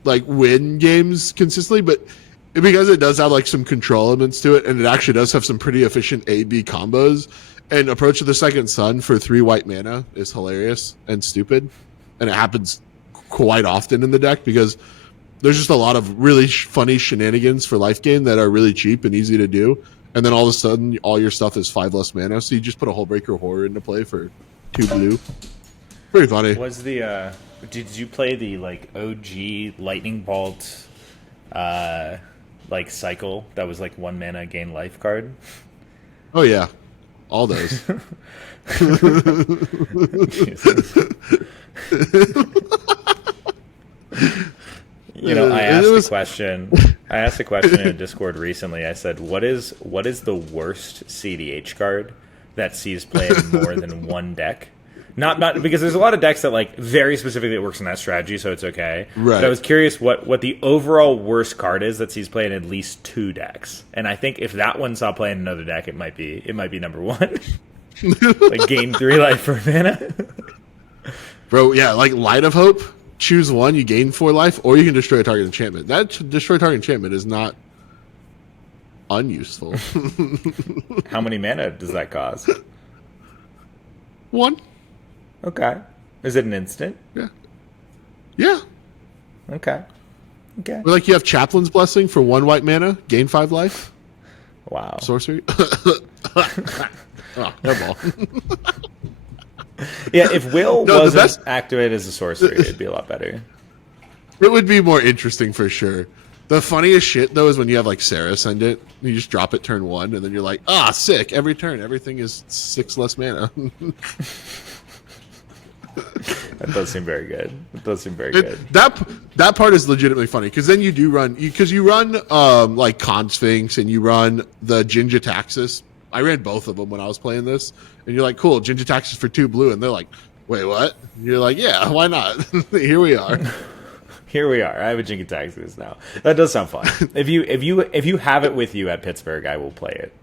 like win games consistently, but because it does have like some control elements to it, and it actually does have some pretty efficient A-B combos, and Approach of the Second Sun for 3 white mana is hilarious and stupid, and it happens quite often in the deck because there's just a lot of really funny shenanigans for life gain that are really cheap and easy to do. And then all of a sudden, all your stuff is 5 less mana. So you just put a Hullbreaker Horror into play for 2 blue. Pretty funny. Was the did you play the like OG Lightning Bolt like cycle that was like 1 mana gain life card? Oh yeah, all those. You know, I asked a question in Discord recently. I said, what is the worst CDH card that sees play in more than one deck? Not because there's a lot of decks that like very specifically it works in that strategy, so it's okay. Right. But I was curious what the overall worst card is that sees play in at least 2 decks. And I think if that one saw play in another deck, it might be number 1. Like gain 3 life for mana. Bro, yeah, like Light of Hope. Choose one, you gain 4 life, or you can destroy a target enchantment. That destroy target enchantment is not unuseful. How many mana does that cost? 1. Okay. Is it an instant? Yeah. Yeah. Okay. Okay. Or like you have Chaplain's Blessing for 1 white mana, gain 5 life. Wow. Sorcery. Oh, airball. Yeah, if Will wasn't activated as a sorcery, it'd be a lot better. It would be more interesting for sure. The funniest shit, though, is when you have, like, Sarah Ascendant, and you just drop it turn 1, and then you're like, sick, every turn, everything is 6 less mana. That does seem very good. Good. That part is legitimately funny, because then you do run, like, Con Sphinx, and you run the Jin-Gitaxias. I ran both of them when I was playing this, and you're like, cool, Jin-Gitaxias for 2 blue, and they're like, wait, what? And you're like, yeah, why not? Here we are. Here we are. I have a Jin-Gitaxias now. That does sound fun. If you have it with you at Pittsburgh, I will play it.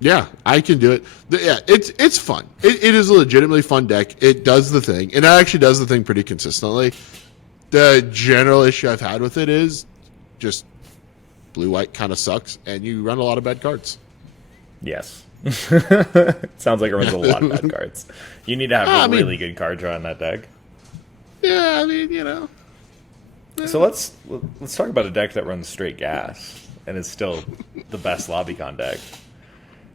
Yeah, I can do it. Yeah, it's fun. It is a legitimately fun deck. It does the thing, and it actually does the thing pretty consistently. The general issue I've had with it is just blue-white kind of sucks, and you run a lot of bad cards. Yes. Sounds like it runs a lot of bad cards. You need to have a really good card draw in that deck. Yeah, I mean, you know. So let's talk about a deck that runs straight gas and is still the best Lobbycon deck.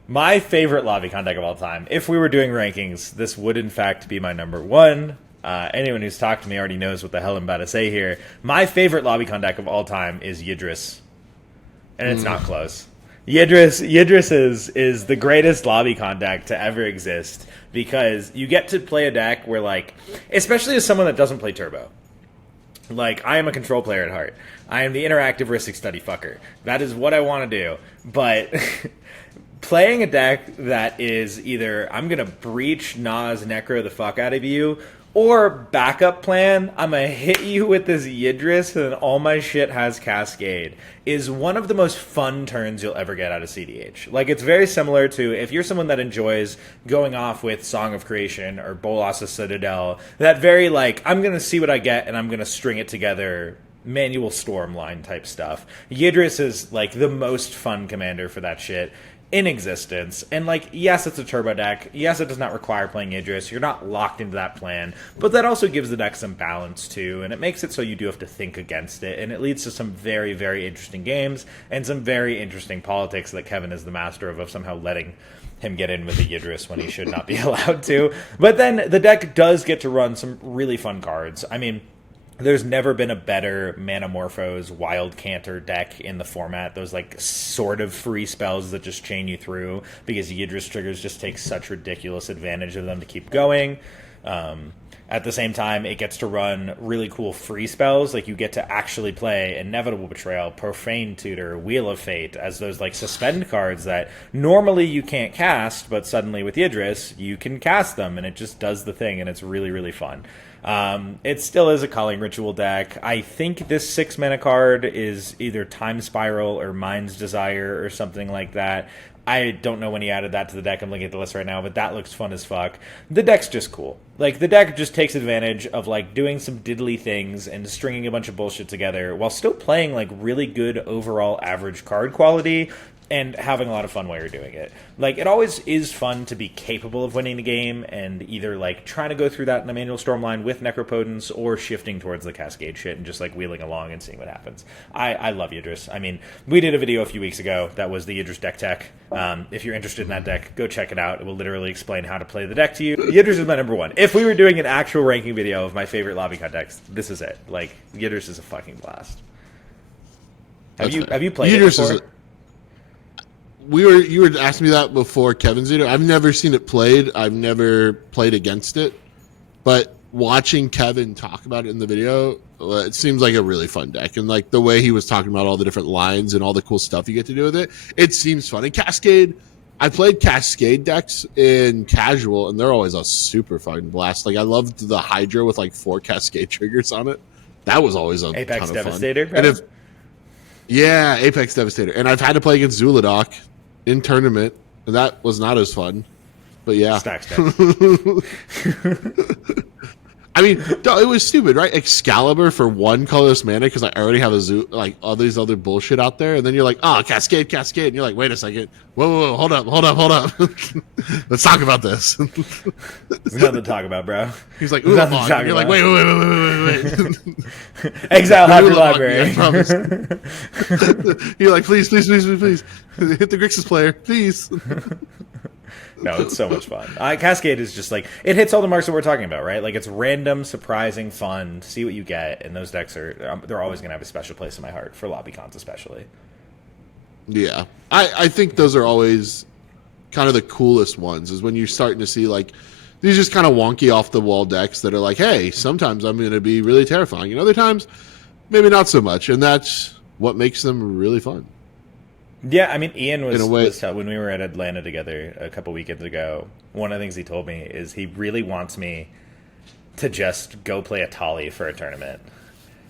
My favorite Lobbycon deck of all time. If we were doing rankings, this would in fact be my number 1. Anyone who's talked to me already knows what the hell I'm about to say here. My favorite Lobbycon deck of all time is Yidris. And it's not close. Yidris is the greatest Lobbycon deck to ever exist because you get to play a deck where, like, especially as someone that doesn't play Turbo, like, I am a control player at heart. I am the interactive Ristic Study fucker. That is what I want to do. But playing a deck that is either I'm going to breach, Nas, Necro the fuck out of you, or backup plan, I'm going to hit you with this Yidris and all my shit has Cascade, is one of the most fun turns you'll ever get out of CDH. Like, it's very similar to if you're someone that enjoys going off with Song of Creation or Bolas's Citadel, that very, like, I'm going to see what I get and I'm going to string it together manual storm line type stuff. Yidris is, like, the most fun commander for that shit in existence. And, like, yes, it's a turbo deck. Yes, it does not require playing Yidris. You're not locked into that plan. But that also gives the deck some balance, too. And it makes it so you do have to think against it. And it leads to some very, very interesting games and some very interesting politics that Kevin is the master of somehow letting him get in with the Yidris when he should not be allowed to. But then the deck does get to run some really fun cards. I mean, there's never been a better Manamorphose Wild Canter deck in the format. Those, like, sort of free spells that just chain you through because Yidris triggers just take such ridiculous advantage of them to keep going. At the same time, it gets to run really cool free spells. Like, you get to actually play Inevitable Betrayal, Profane Tutor, Wheel of Fate as those, like, suspend cards that normally you can't cast, but suddenly with Yidris, you can cast them, and it just does the thing, and it's really, really fun. It still is a Calling Ritual deck. I think this 6-mana card is either Time Spiral or Mind's Desire or something like that. I don't know when he added that to the deck. I'm looking at the list right now, but that looks fun as fuck. The deck's just cool. Like, the deck just takes advantage of, like, doing some diddly things and stringing a bunch of bullshit together while still playing, like, really good overall average card quality and having a lot of fun while you're doing it. Like, it always is fun to be capable of winning the game and either, like, trying to go through that in the manual stormline with Necropotence or shifting towards the Cascade shit and just, like, wheeling along and seeing what happens. I love Yidris. I mean, we did a video a few weeks ago that was the Yidris deck tech. If you're interested in that deck, go check it out. It will literally explain how to play the deck to you. Yidris is my number one. If we were doing an actual ranking video of my favorite Lobbycon decks, this is it. Like, Yidris is a fucking blast. Have you played Yidris it before? You were asking me that before Kevin's video. I've never seen it played. I've never played against it. But watching Kevin talk about it in the video, it seems like a really fun deck. And, like, the way he was talking about all the different lines and all the cool stuff you get to do with it, it seems fun. And Cascade, I played Cascade decks in casual, and they're always a super fun blast. Like, I loved the Hydra with, like, 4 Cascade triggers on it. That was always a Apex ton of Devastator, fun. And yeah, Apex Devastator. And I've had to play against Zuladoc in tournament, and that was not as fun. But yeah. Stack. I mean, it was stupid, right? Excalibur for 1 colorless mana because I already have like all these other bullshit out there, and then you're like, oh, Cascade, and you're like, wait a second, whoa, hold up. Let's talk about this. There's nothing to talk about, bro. He's like, ooh, and you're like, wait. Exile half your library. I promise. You're like, please, hit the Grixis player, please. No, it's so much fun. Cascade is just like, it hits all the marks that we're talking about, right? Like, it's random, surprising, fun, see what you get, and those decks they're always going to have a special place in my heart, for Lobbycons especially. Yeah. I think those are always kind of the coolest ones, is when you're starting to see, like, these just kind of wonky off-the-wall decks that are like, hey, sometimes I'm going to be really terrifying, and other times, maybe not so much, and that's what makes them really fun. Yeah, I mean, Ian was when we were at Atlanta together a couple weekends ago, one of the things he told me is he really wants me to just go play a Tali for a tournament.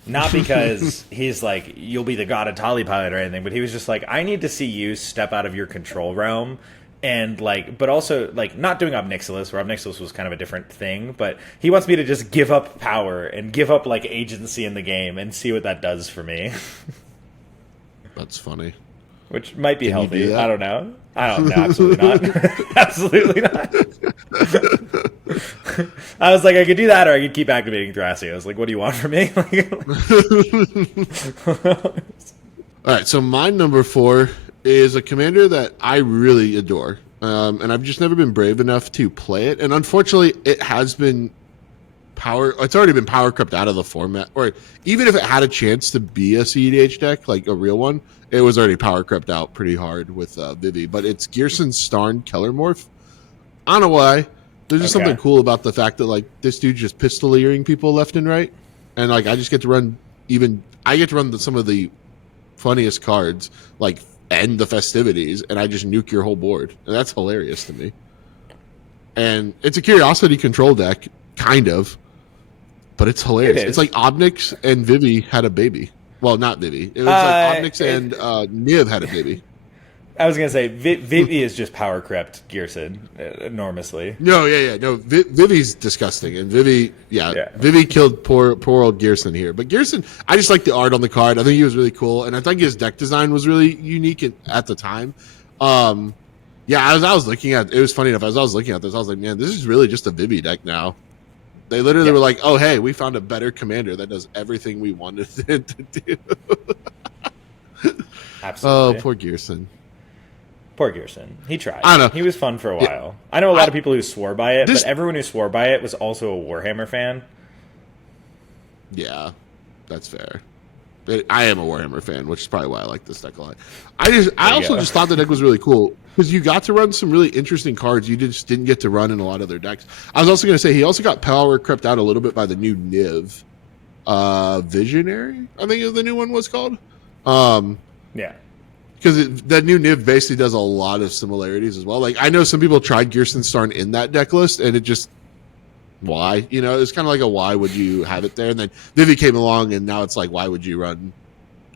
Not because he's like, you'll be the god of Tali pilot or anything, but he was just like, I need to see you step out of your control realm and, like, but also, like, not doing Obnixilis, where Obnixilis was kind of a different thing, but he wants me to just give up power and give up, like, agency in the game and see what that does for me. That's funny. Which might be healthy. I don't know. Absolutely not. Absolutely not. I was like, I could do that, or I could keep activating Thrasio. I was like, what do you want from me? All right, so my number 4 is a commander that I really adore. And I've just never been brave enough to play it. And unfortunately, it has been it's already been power crept out of the format. Or even if it had a chance to be a CEDH deck, like a real one, it was already power crept out pretty hard with Vivi. But it's Gearson Starn Kellermorph. I don't know why. There's just something cool about the fact that, like, this dude just pistol-earing people left and right. And, like, I just get to run some of the funniest cards, like end the festivities and I just nuke your whole board. And that's hilarious to me. And it's a curiosity control deck, kind of, but it's hilarious. It's like Obnix and Vivi had a baby. Well, not Vivi. It was like Obnix and Niv had a baby. I was gonna say Vivi is just power crept Gearson enormously. No, no. Vivi's disgusting, and Vivi killed poor old Gearson here. But Gearson, I just like the art on the card. I think he was really cool, and I think his deck design was really unique at the time. As I was looking at, it was funny enough. As I was looking at this, I was like, man, this is really just a Vivi deck now. They literally were like, oh hey, we found a better commander that does everything we wanted it to do. Absolutely. Oh, poor Gearson. Poor Gearson. He tried. I know. He was fun for a while. I know a lot of people who swore by it, but everyone who swore by it was also a Warhammer fan. Yeah, that's fair. I am a Warhammer fan, which is probably why I like this deck a lot. I also just thought the deck was really cool because you got to run some really interesting cards you just didn't get to run in a lot of other decks. I was also going to say he also got power crept out a little bit by the new Niv. Visionary, I think the new one was called. Yeah. Because that new Niv basically does a lot of similarities as well. Like, I know some people tried Gearson Starn in that deck list, and it just... Why? You know, it's kind of like a why would you have it there? And then Vivi came along, and now it's like, why would you run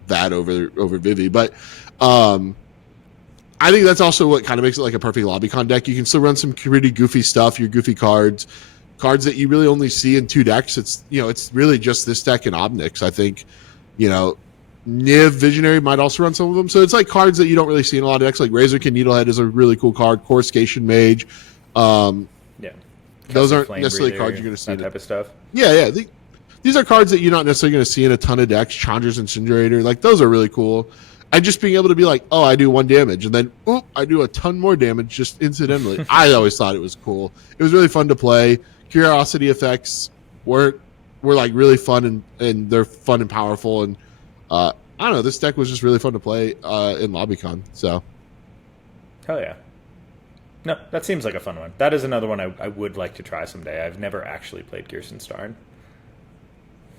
that over Vivi? But I think that's also what kind of makes it like a perfect Lobbycon deck. You can still run some pretty goofy stuff, your goofy cards that you really only see in two decks. It's really just this deck and Obnix, I think. Niv Visionary might also run some of them. So it's like cards that you don't really see in a lot of decks. Like Razorkin Needlehead is a really cool card. Coruscation Mage. Those aren't necessarily cards you're going to see. That type of stuff. Yeah. These are cards that you're not necessarily going to see in a ton of decks. Chandra's Incinerator. Like, those are really cool. And just being able to be like, oh, I do 1 damage. And then, I do a ton more damage just incidentally. I always thought it was cool. It was really fun to play. Curiosity effects were like really fun and they're fun and powerful. And I don't know, this deck was just really fun to play in Lobbycon. So, hell yeah. No, that seems like a fun one. That is another one I would like to try someday. I've never actually played Gearson Starn.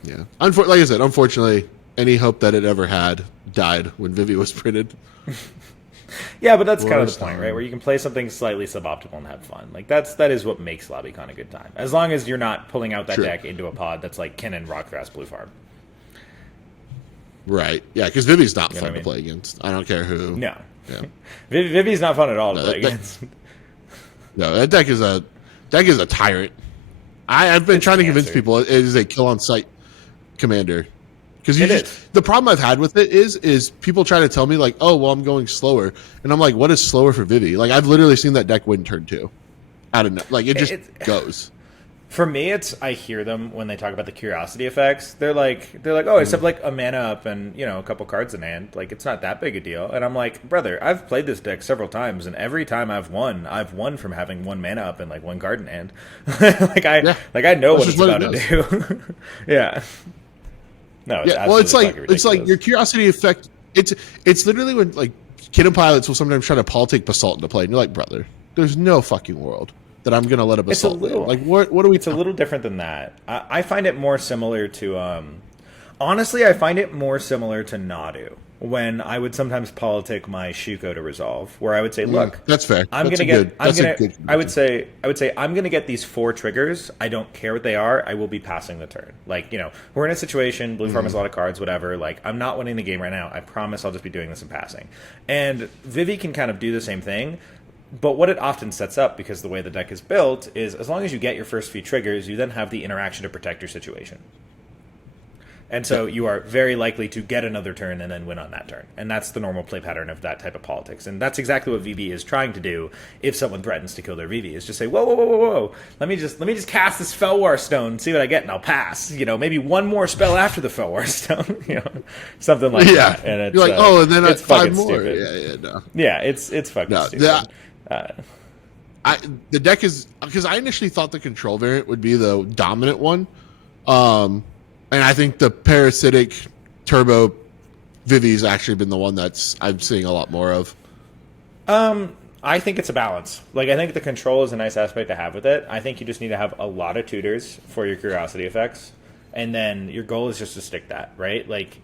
Yeah. Like I said, unfortunately, any hope that it ever had died when Vivi was printed. Yeah, but that's kind of the point, right? Where you can play something slightly suboptimal and have fun. Like that is what makes Lobbycon a good time. As long as you're not pulling out that deck into a pod that's like Kinnan, Rockgrass, Blue Farm. Right. Yeah, because Vivi's not fun to play against. I don't care who. No. Yeah. Vivi's not fun at all to play against. No, that deck is a tyrant. I've been trying to convince people it is a kill on sight commander. Because the problem I've had with it is people try to tell me like, oh well, I'm going slower, and I'm like, what is slower for Vivi? Like, I've literally seen that deck win turn 2. I don't know, like it just goes. For me, I hear them when they talk about the curiosity effects. They're like, oh, except like a mana up and a couple cards in hand. Like, it's not that big a deal. And I'm like, brother, I've played this deck several times, and every time I've won from having 1 mana up and like 1 card in hand. I know what it's about to do. Yeah. No. It's it's like your curiosity effect. It's literally when like Kinnan pilots will sometimes try to politic Basalt into play, and you're like, brother, there's no fucking world that I'm going to let a Basalt win. Like, what are we... It's a little different than that. I find it more similar to... honestly, I find it more similar to Nadu, when I would sometimes politic my Shuko to resolve, where I would say, look... That's fair. I would say, I'm going to get these 4 triggers. I don't care what they are. I will be passing the turn. Like, we're in a situation, Blue Farm has a lot of cards, whatever. Like, I'm not winning the game right now. I promise I'll just be doing this in passing. And Vivi can kind of do the same thing. But what it often sets up, because the way the deck is built, is as long as you get your first few triggers, you then have the interaction to protect your situation. And so you are very likely to get another turn and then win on that turn. And that's the normal play pattern of that type of politics. And that's exactly what VV is trying to do if someone threatens to kill their VV, is just say, whoa. Let me just cast this Felwar Stone, see what I get, and I'll pass. Maybe 1 more spell after the Felwar Stone. Something like that. And it's, you're like, and then it's 5 more. Stupid. No. Yeah, it's fucking stupid. The deck is, because I initially thought the control variant would be the dominant one, and I think the parasitic turbo Vivi's actually been the one that's I'm seeing a lot more of. I think it's a balance. Like, I think the control is a nice aspect to have with it. I think you just need to have a lot of tutors for your curiosity effects, and then your goal is just to stick that, right? Like,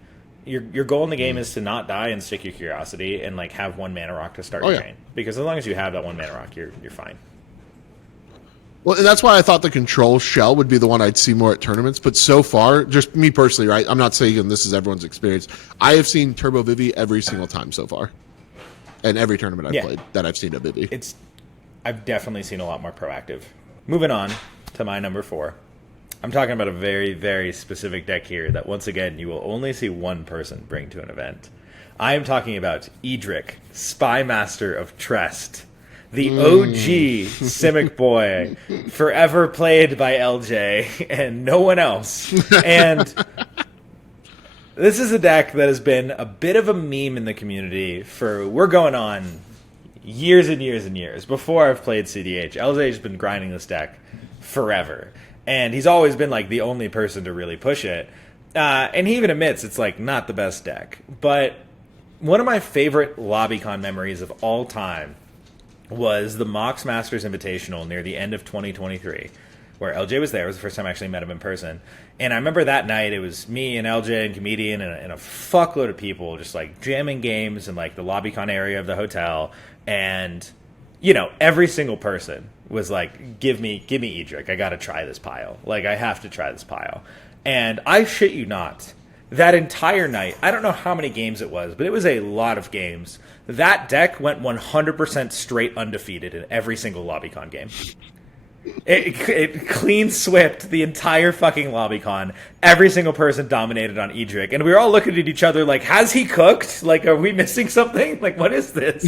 your goal in the game is to not die and stick your curiosity and like have 1 mana rock to start your chain. Because as long as you have that 1 mana rock, you're fine. Well, and that's why I thought the control shell would be the one I'd see more at tournaments. But so far, just me personally, right? I'm not saying this is everyone's experience. I have seen Turbo Vivi every single time so far. And every tournament I've played that I've seen a Vivi. I've definitely seen a lot more proactive. Moving on to my number 4. I'm talking about a very, very specific deck here that, once again, you will only see one person bring to an event. I am talking about Edric, Spymaster of Trest, the OG Simic boy, forever played by LJ and no one else. And this is a deck that has been a bit of a meme in the community we're going on years and years and years. Before I've played CDH, LJ has been grinding this deck forever. And he's always been, like, the only person to really push it. And he even admits it's, like, not the best deck. But one of my favorite Lobbycon memories of all time was the Mox Masters Invitational near the end of 2023, where LJ was there. It was the first time I actually met him in person. And I remember that night, it was me and LJ and Comedian and a fuckload of people just, like, jamming games in, like, the Lobbycon area of the hotel. And, you know, every single person was like, give me Edric. I got to try this pile. Like, I have to try this pile. And I shit you not, that entire night, I don't know how many games it was, but it was a lot of games. That deck went 100% straight undefeated in every single Lobbycon game. It clean swept the entire fucking Lobbycon. Every single person dominated on Edric. And we were all looking at each other like, has he cooked? Like, are we missing something? Like, what is this?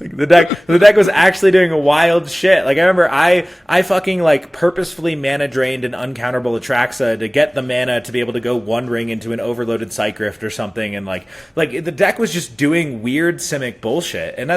Like, the deck was actually doing a wild shit. Like, I remember I fucking, like, purposefully mana drained an uncounterable Atraxa to get the mana to be able to go One Ring into an overloaded Psygrift or something. And, like the deck was just doing weird Simic bullshit. And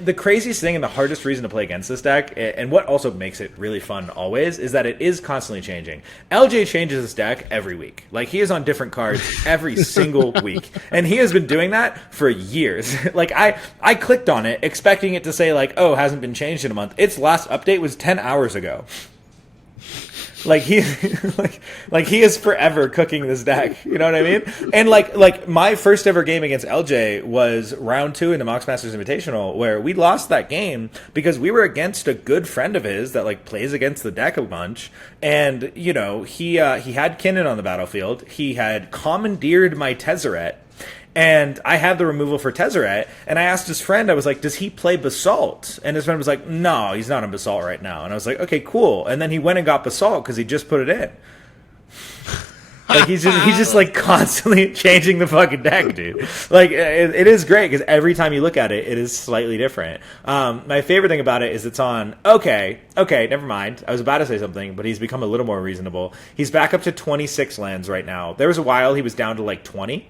the craziest thing and the hardest reason to play against this deck, and what also makes it really fun always, is that it is constantly changing. LJ changes his deck every week. Like, he is on different cards every single week, and he has been doing that for years. Like, I clicked on it expecting it to say, like, oh, hasn't been changed in a month. Its last update was 10 hours ago. Like, he like he is forever cooking this deck. You know what I mean? And like my first ever game against LJ was round 2 in the Mox Masters Invitational, where we lost that game because we were against a good friend of his that, like, plays against the deck a bunch. And, you know, he had Kinnan on the battlefield. He had commandeered my Tezzeret. And I had the removal for Tezzeret, and I asked his friend, I was like, does he play Basalt? And his friend was like, no, he's not on Basalt right now. And I was like, okay, cool. And then he went and got Basalt because he just put it in. Like, he's just like constantly changing the fucking deck, dude. Like, it is great because every time you look at it, it is slightly different. My favorite thing about it is it's on, okay, never mind. I was about to say something, but he's become a little more reasonable. He's back up to 26 lands right now. There was a while he was down to like 20.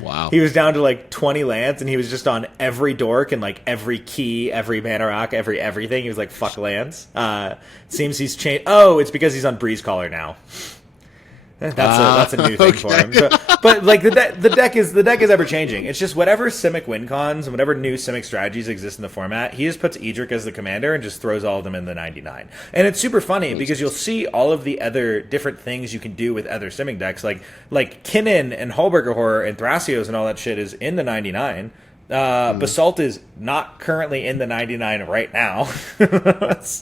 Wow. He was down to like 20 lands, and he was just on every dork and like every key, every mana rock, everything. He was like, fuck lands. Seems he's changed. Oh, it's because he's on Breeze Caller now. That's a new thing for him. But like the deck is ever changing. It's just whatever Simic win cons and whatever new Simic strategies exist in the format, he just puts Edric as the commander and just throws all of them in the 99. And it's super funny because you'll see all of the other different things you can do with other Simic decks, like Kinnan and Hallberger Horror and Thrasios and all that shit is in the 99. Basalt is not currently in the 99 right now. But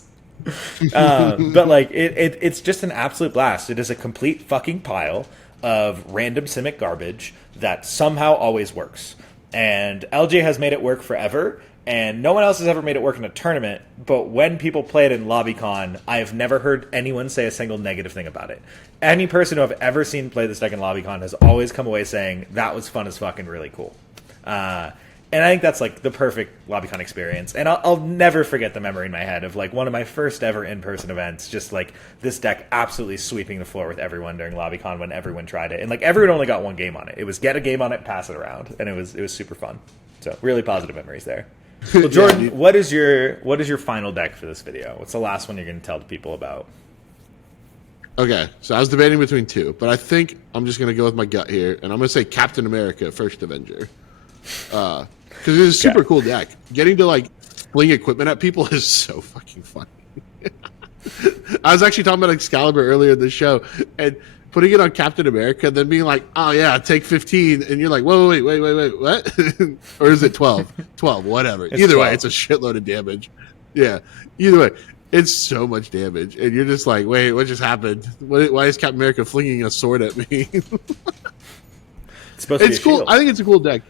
like it's just an absolute blast. It is a complete fucking pile of random Simic garbage that somehow always works. And LJ has made it work forever, and no one else has ever made it work in a tournament. But when people play it in Lobbycon, I have never heard anyone say a single negative thing about it. Any person who I've ever seen play this deck in Lobbycon has always come away saying that was fun as fuck and really cool. And I think that's like the perfect Lobbycon experience. And I'll never forget the memory in my head of like one of my first ever in-person events, just like this deck absolutely sweeping the floor with everyone during Lobbycon when everyone tried it. And like everyone only got one game on it. It was get a game on it, pass it around. And it was super fun. So really positive memories there. Well, Jordan, yeah, what is your final deck for this video? What's the last one you're going to tell the people about? Okay, so I was debating between two, but I think I'm just going to go with my gut here. And I'm going to say Captain America, First Avenger. Because it's a super cool deck. Getting to like fling equipment at people is so fucking fun. I was actually talking about Excalibur earlier in the show, and putting it on Captain America, then being like, oh yeah, take 15, and you're like, whoa, wait, what? Or is it 12? 12, whatever. Either 12. way, it's a shitload of damage. Yeah, either way, it's so much damage, and you're just like, wait, what just happened? Why is Captain America flinging a sword at me? It's supposed to be cool. Shield. I think it's a cool deck.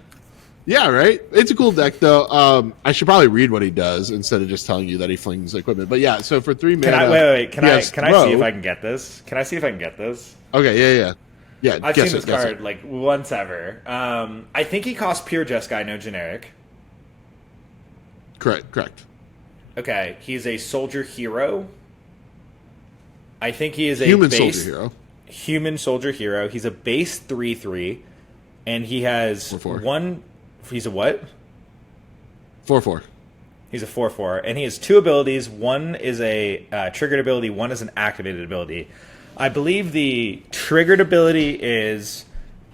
Yeah, right? It's a cool deck, though. I should probably read what he does instead of just telling you that he flings equipment. But yeah, so for 3 mana... Wait. Can I see if I can get this? Can I see if I can get this? Okay, yeah. I've seen this card, like, once ever. I think he costs pure Jeskai, no generic. Correct. Okay, he's a soldier hero. I think he is a human base... soldier hero. Human soldier hero. He's a base 3/3, and he has 4/4. one... He's a what? 4/4. He's a 4/4, and he has 2 abilities. One is a triggered ability. One is an activated ability. I believe the triggered ability is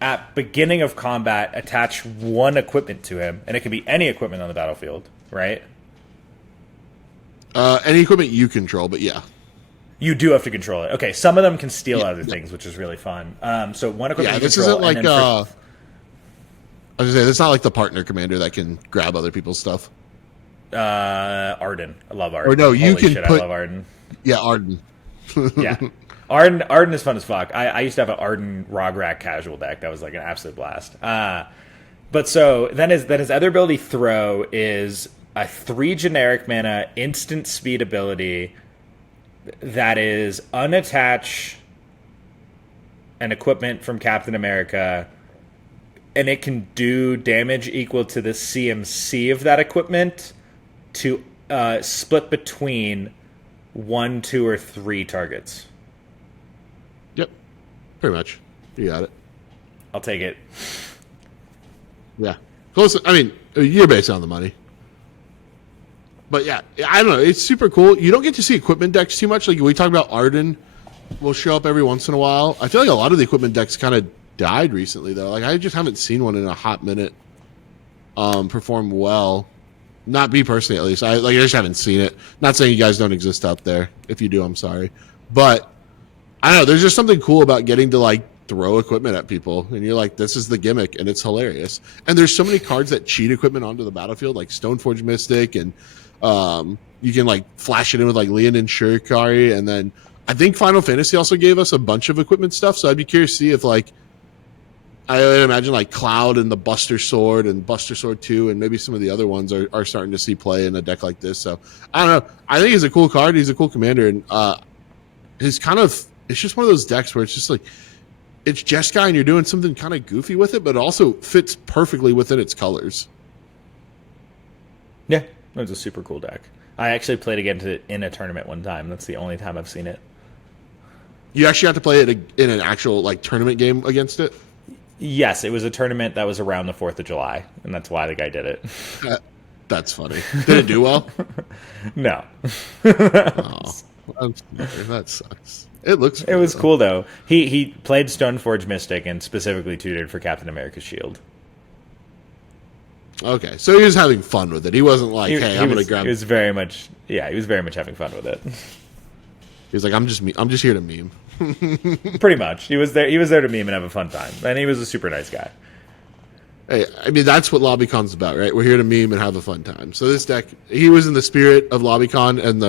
at beginning of combat, attach 1 equipment to him, and it can be any equipment on the battlefield, right? Any equipment you control, but yeah. You do have to control it. Okay, some of them can steal other things, which is really fun. So 1 equipment. Yeah, you this control, isn't like I was gonna say, it's not like the partner commander that can grab other people's stuff. Arden. I love Arden. Or no, you Holy can shit, put... I love Arden. Yeah, Arden. Yeah. Arden is fun as fuck. I used to have an Arden Rograk casual deck. That was like an absolute blast. But so then his other ability, Throw, is a 3 generic mana instant speed ability that is unattach an equipment from Captain America, and it can do damage equal to the CMC of that equipment to split between 1, 2, or 3 targets. Yep. Pretty much. You got it. I'll take it. Yeah. Close. I mean, you're based on the money. But yeah, I don't know. It's super cool. You don't get to see equipment decks too much. Like we talk about Arden will show up every once in a while. I feel like a lot of the equipment decks kind of died recently, though. Like I just haven't seen one in a hot minute perform well. Not me personally, at least. I just haven't seen it. Not saying you guys don't exist out there. If you do, I'm sorry. But I don't know. There's just something cool about getting to like throw equipment at people, and you're like, this is the gimmick, and it's hilarious. And there's so many cards that cheat equipment onto the battlefield, like Stoneforge Mystic, and you can like flash it in with like Leon and Shurikari, and then I think Final Fantasy also gave us a bunch of equipment stuff. So I'd be curious to see if like I would imagine like Cloud and the Buster Sword and Buster Sword 2 and maybe some of the other ones are starting to see play in a deck like this. So I don't know. I think he's a cool card. He's a cool commander, and it's just one of those decks where it's just like it's Jeskai and you're doing something kind of goofy with it, but it also fits perfectly within its colors. Yeah, it was a super cool deck. I actually played against it in a tournament one time. That's the only time I've seen it. You actually have to play it in an actual like tournament game against it? Yes, it was a tournament that was around the 4th of July, and that's why the guy did it. That's funny. Did it do well? No. Oh, that sucks. It looks cool, it was cool, though. He played Stoneforge Mystic and specifically tutored for Captain America's shield. Okay, so he was having fun with it. He wasn't like, "Hey, I'm going to grab." He was very much having fun with it. He was like, "I'm just here to meme." Pretty much, he was there to meme and have a fun time, and he was a super nice guy. Hey, I mean that's what Lobbycon's about, right? We're here to meme and have a fun time. So this deck, he was in the spirit of Lobbycon and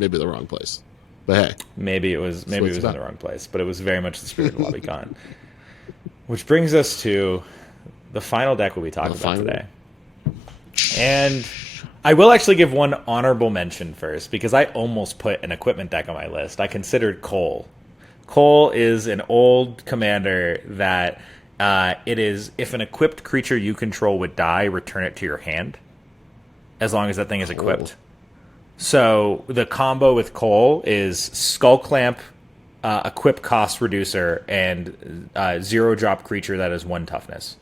maybe the wrong place, but hey, maybe it was in the wrong place, but it was very much the spirit of Lobbycon. Which brings us to the final deck we'll be talking about today. And I will actually give one honorable mention first, because I almost put an equipment deck on my list. I considered Cole. Cole is an old commander that it is, if an equipped creature you control would die, return it to your hand, as long as that thing is equipped. So the combo with Cole is Skull Clamp, equip cost reducer, and 0-drop creature that is 1 toughness.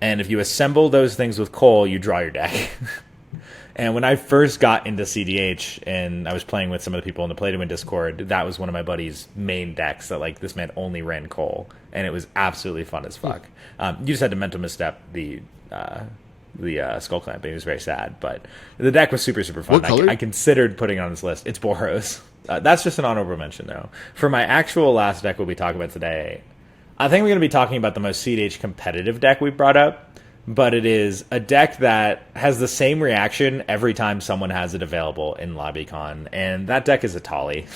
And if you assemble those things with Cole, you draw your deck. And when I first got into CDH and I was playing with some of the people in the Play to Win Discord, that was one of my buddy's main decks that like this man only ran Cole, and it was absolutely fun as fuck. You just had to mental misstep the Skull Clamp, and it was very sad. But the deck was super, super fun. What color? I considered putting it on this list. It's Boros. That's just an honorable mention, though. For my actual last deck we'll be talking about today, I think we're going to be talking about the most CEDH competitive deck we brought up, but it is a deck that has the same reaction every time someone has it available in Lobbycon, and that deck is Atali.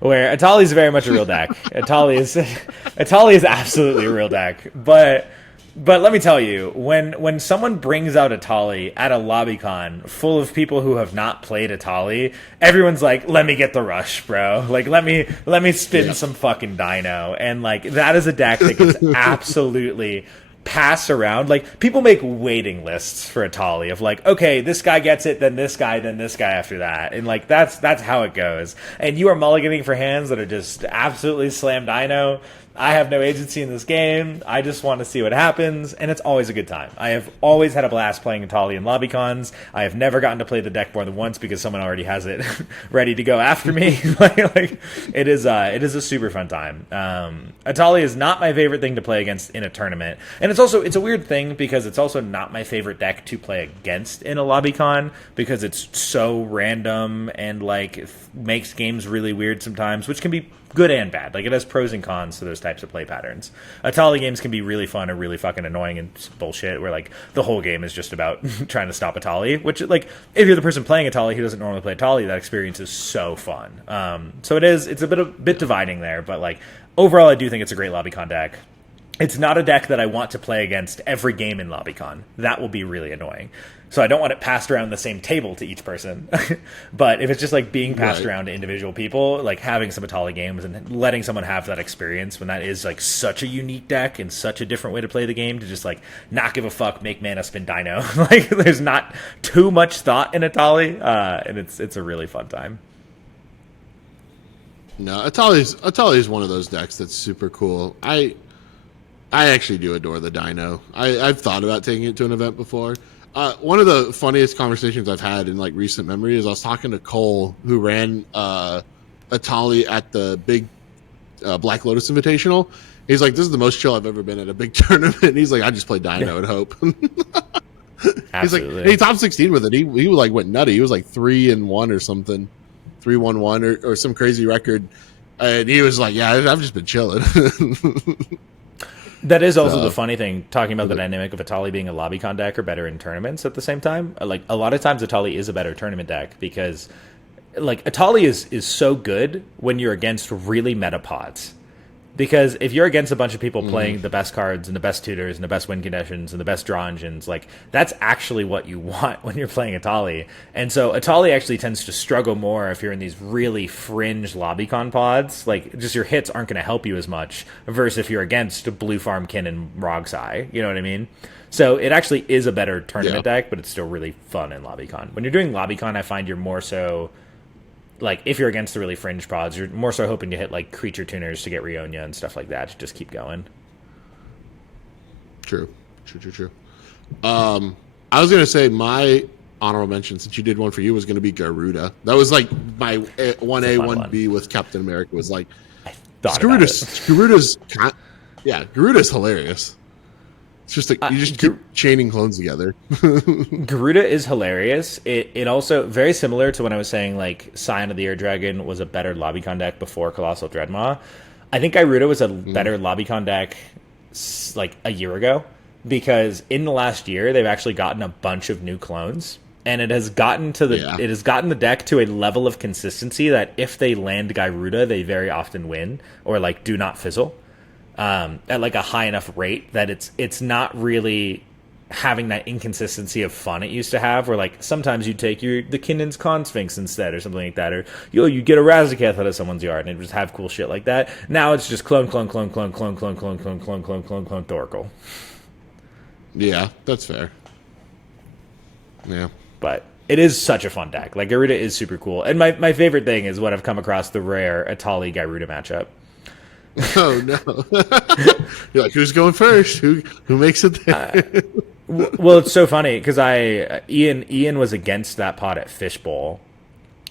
Where Atali is very much a real deck. Atali is absolutely a real deck, but let me tell you, when someone brings out Atali at a Lobbycon full of people who have not played Atali, everyone's like, "Let me get the rush, bro! Like, let me spin some fucking dino." And like that is a deck that gets absolutely passed around. Like people make waiting lists for Atali of like, okay, this guy gets it, then this guy after that, and like that's how it goes. And you are mulliganing for hands that are just absolutely slam dino. I have no agency in this game. I just want to see what happens, and it's always a good time. I have always had a blast playing Atali in Lobbycons. I have never gotten to play the deck more than once because someone already has it ready to go after me. like it is a super fun time. Atali is not my favorite thing to play against in a tournament, and it's a weird thing because it's also not my favorite deck to play against in a Lobbycon because it's so random and like makes games really weird sometimes, which can be good and bad. Like it has pros and cons to those types of play patterns. Atali games can be really fun or really fucking annoying and bullshit where like the whole game is just about trying to stop Atali, which like if you're the person playing Atali who doesn't normally play Atali, that experience is so fun. So it's a bit dividing there, but like overall I do think it's a great Lobbycon deck. It's not a deck that I want to play against every game in Lobbycon. That will be really annoying. So I don't want it passed around the same table to each person. But if it's just like being passed around to individual people, like having some Atali games and letting someone have that experience when that is like such a unique deck and such a different way to play the game to just like not give a fuck, make mana, spin dino. Like there's not too much thought in Atali, and it's a really fun time. No, Atali is one of those decks that's super cool. I actually do adore the dino. I've thought about taking it to an event before. One of the funniest conversations I've had in like recent memory is I was talking to Cole, who ran Atali at the big Black Lotus Invitational. He's like, "This is the most chill I've ever been at a big tournament." He's like, "I just play Dino and hope." He's like, he top 16 with it. He like went nutty. He was like 3-1 or something, 3-1-1 or some crazy record. And he was like, "Yeah, I've just been chilling." That is also the funny thing, talking about the dynamic of Atali being a Lobbycon deck or better in tournaments at the same time. Like, a lot of times Atali is a better tournament deck because, like, Atali is so good when you're against really meta pods. Because if you're against a bunch of people playing the best cards and the best tutors and the best win conditions and the best draw engines, like that's actually what you want when you're playing Atali. And so Atali actually tends to struggle more if you're in these really fringe Lobbycon pods. Like just your hits aren't going to help you as much versus if you're against Blue Farm, Kinnan, Rogsai. You know what I mean? So it actually is a better tournament deck, but it's still really fun in Lobbycon. When you're doing Lobbycon, I find you're more so... Like, if you're against the really fringe pods, you're more so hoping to hit, like, creature tuners to get Rionia and stuff like that to just keep going. True. I was going to say my honorable mention, since you did one for you, was going to be Garuda. That was, like, my 1A, 1B with Captain America was, like... Garuda's hilarious. It's just like you just keep chaining clones together. Garuda is hilarious. It also very similar to when I was saying like Scion of the Air Dragon was a better Lobbycon deck before Colossal Dreadmaw. I think Garuda was a better Lobbycon deck like a year ago because in the last year they've actually gotten a bunch of new clones and it has gotten the deck to a level of consistency that if they land Garuda they very often win or like do not fizzle. At like a high enough rate that it's not really having that inconsistency of fun it used to have where like sometimes you take the Kinnan's Con Sphinx instead or something like that or you get a Razaketh out of someone's yard and it just have cool shit like that. Now it's just clone Thoracle. Yeah, that's fair. Yeah. But it is such a fun deck. Like Garuda is super cool. And my favorite thing is what I've come across the rare Atali Garuda matchup. Oh no! You're like, who's going first? Who makes it there? Well, it's so funny because Ian was against that pot at Fishbowl,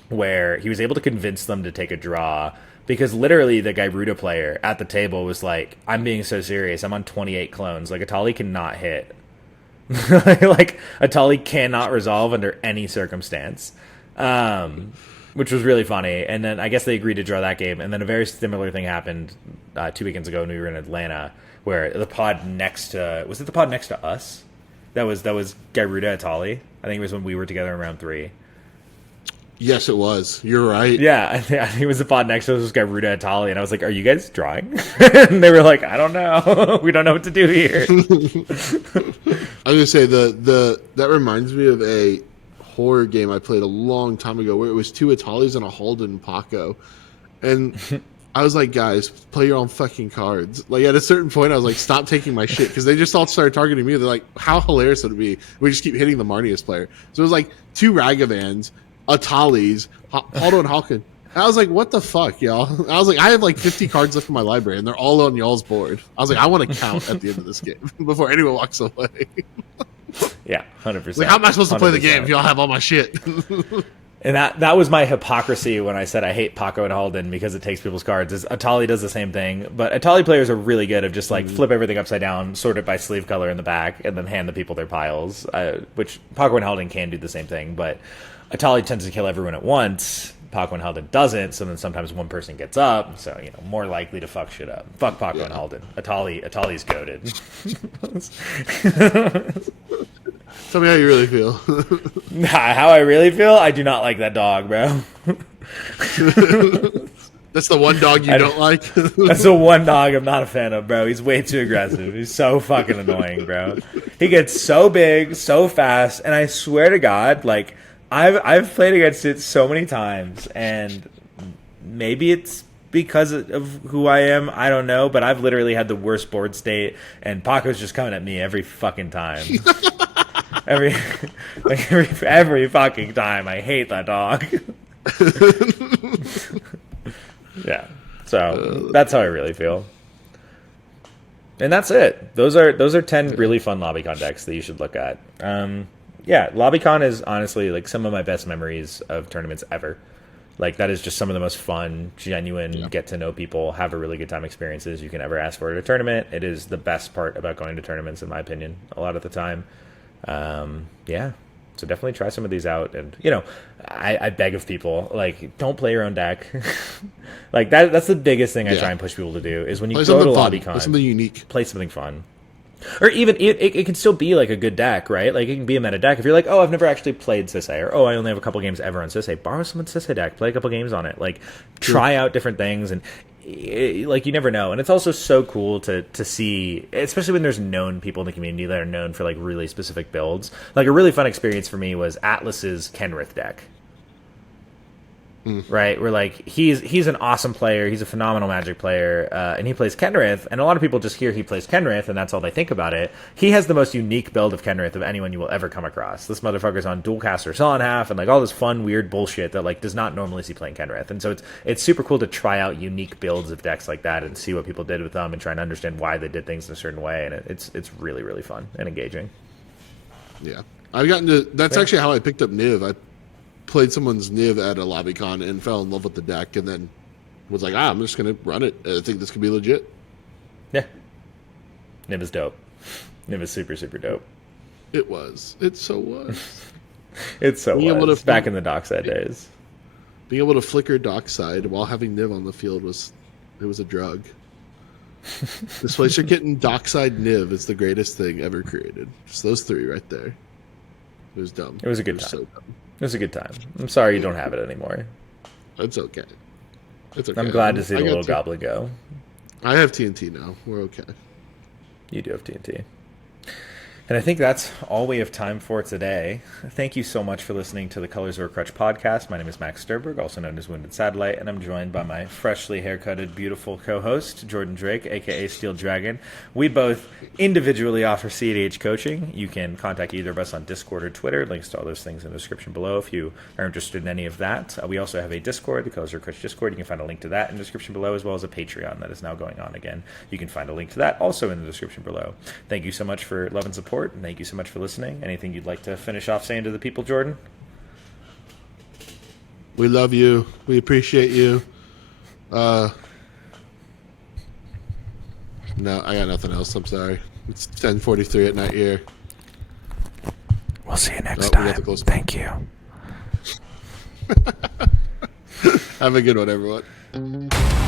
where he was able to convince them to take a draw because literally the Garuda player at the table was like, "I'm being so serious. I'm on 28 clones. Like Atali cannot hit. Like Atali cannot resolve under any circumstance." which was really funny. And then I guess they agreed to draw that game. And then a very similar thing happened 2 weekends ago when we were in Atlanta, where the pod next to was it the pod next to us? That was Garuda Atali. I think it was when we were together in round 3. Yes, it was. You're right. Yeah, I think it was the pod next to us was Garuda Atali, and I was like, "Are you guys drawing?" And they were like, "I don't know. We don't know what to do here." I was gonna say that reminds me of a horror game I played a long time ago where it was 2 Atalis and a Halden Paco, and I was like, "Guys, play your own fucking cards." Like at a certain point, I was like, "Stop taking my shit," because they just all started targeting me. They're like, "How hilarious would it be? We just keep hitting the Marnius player." So it was like 2 Ragavans, Atalis, Haldo and Halkin. I was like, what the fuck, y'all? I was like, I have like 50 cards left in my library, and they're all on y'all's board. I was like, I want to count at the end of this game before anyone walks away. Yeah, 100%. Like, how am I supposed to play the 100%. game if y'all have all my shit? And that was my hypocrisy when I said I hate Paco and Halden because it takes people's cards. Is Atali does the same thing, but Atali players are really good at just like flip everything upside down, sort it by sleeve color in the back, and then hand the people their piles. Which Paco and Halden can do the same thing, but Atali tends to kill everyone at once. Paco and Halden doesn't, so then sometimes one person gets up, so more likely to fuck shit up. Fuck Paco and Halden. Atali's goated. Tell me how you really feel. How I really feel? I do not like that dog, bro. That's the one dog you don't like? That's the one dog I'm not a fan of, bro. He's way too aggressive. He's so fucking annoying, bro. He gets so big, so fast, and I swear to God, like, I've played against it so many times, and maybe it's because of who I am, I don't know, but I've literally had the worst board state, and Paco's just coming at me every fucking time. every fucking time. I hate that dog. Yeah. So that's how I really feel. And that's it. Those are 10 really fun Lobbycon decks that you should look at. Yeah, Lobbycon is honestly like some of my best memories of tournaments ever. Like that is just some of the most fun, genuine, get to know people, have a really good time experiences you can ever ask for at a tournament. It is the best part about going to tournaments, in my opinion, a lot of the time. Yeah, so definitely try some of these out. And I beg of people, like, don't play your own deck. Like that's the biggest thing I try and push people to do is when you go to Lobbycon, play something unique, play something fun. Or even it can still be like a good deck, right? Like it can be a meta deck. If you're like, oh, I've never actually played Sisay, or oh, I only have a couple games ever on Sisay, borrow someone's Sisay deck, play a couple games on it, like try out different things, and like you never know. And it's also so cool to see, especially when there's known people in the community that are known for like really specific builds. Like a really fun experience for me was Atlas's Kenrith deck. Right, where like he's an awesome player, he's a phenomenal Magic player, and he plays Kenrith, and a lot of people just hear he plays Kenrith and that's all they think about it. He has the most unique build of Kenrith of anyone you will ever come across. This motherfucker's on Dualcaster Saw in half and like all this fun weird bullshit that like does not normally see playing Kenrith. And so it's super cool to try out unique builds of decks like that and see what people did with them and try and understand why they did things in a certain way, and it's really, really fun and engaging. Yeah, I've gotten to that's actually how I picked up Niv. I played someone's Niv at a Lobbycon and fell in love with the deck, and then was like, I'm just going to run it. I think this could be legit. Yeah. Niv is dope. Niv is super, super dope. It was. It so was. It so was. Back in the Dockside days. Being able to flicker Dockside while having Niv on the field was a drug. This place you're getting Dockside Niv is the greatest thing ever created. Just those 3 right there. It was dumb. It was a good time. So dumb. It was a good time. I'm sorry you don't have it anymore. It's okay. It's okay. I'm glad to see the little goblin go. I have TNT now. We're okay. You do have TNT. And I think that's all we have time for today. Thank you so much for listening to the Colors of a Crutch podcast. My name is Max Sturberg, also known as Woundedsatellite, and I'm joined by my freshly haircutted, beautiful co-host, Jordan Drake, a.k.a. Steeleddragon. We both individually offer CEDH coaching. You can contact either of us on Discord or Twitter. Links to all those things in the description below if you are interested in any of that. We also have a Discord, the Colors of a Crutch Discord. You can find a link to that in the description below, as well as a Patreon that is now going on again. You can find a link to that also in the description below. Thank you so much for love and support. And thank you so much for listening. Anything you'd like to finish off saying to the people, Jordan? We love you. We appreciate you. No, I got nothing else. I'm sorry. It's 10:43 at night here. We'll see you next time. Thank you. Have a good one, everyone.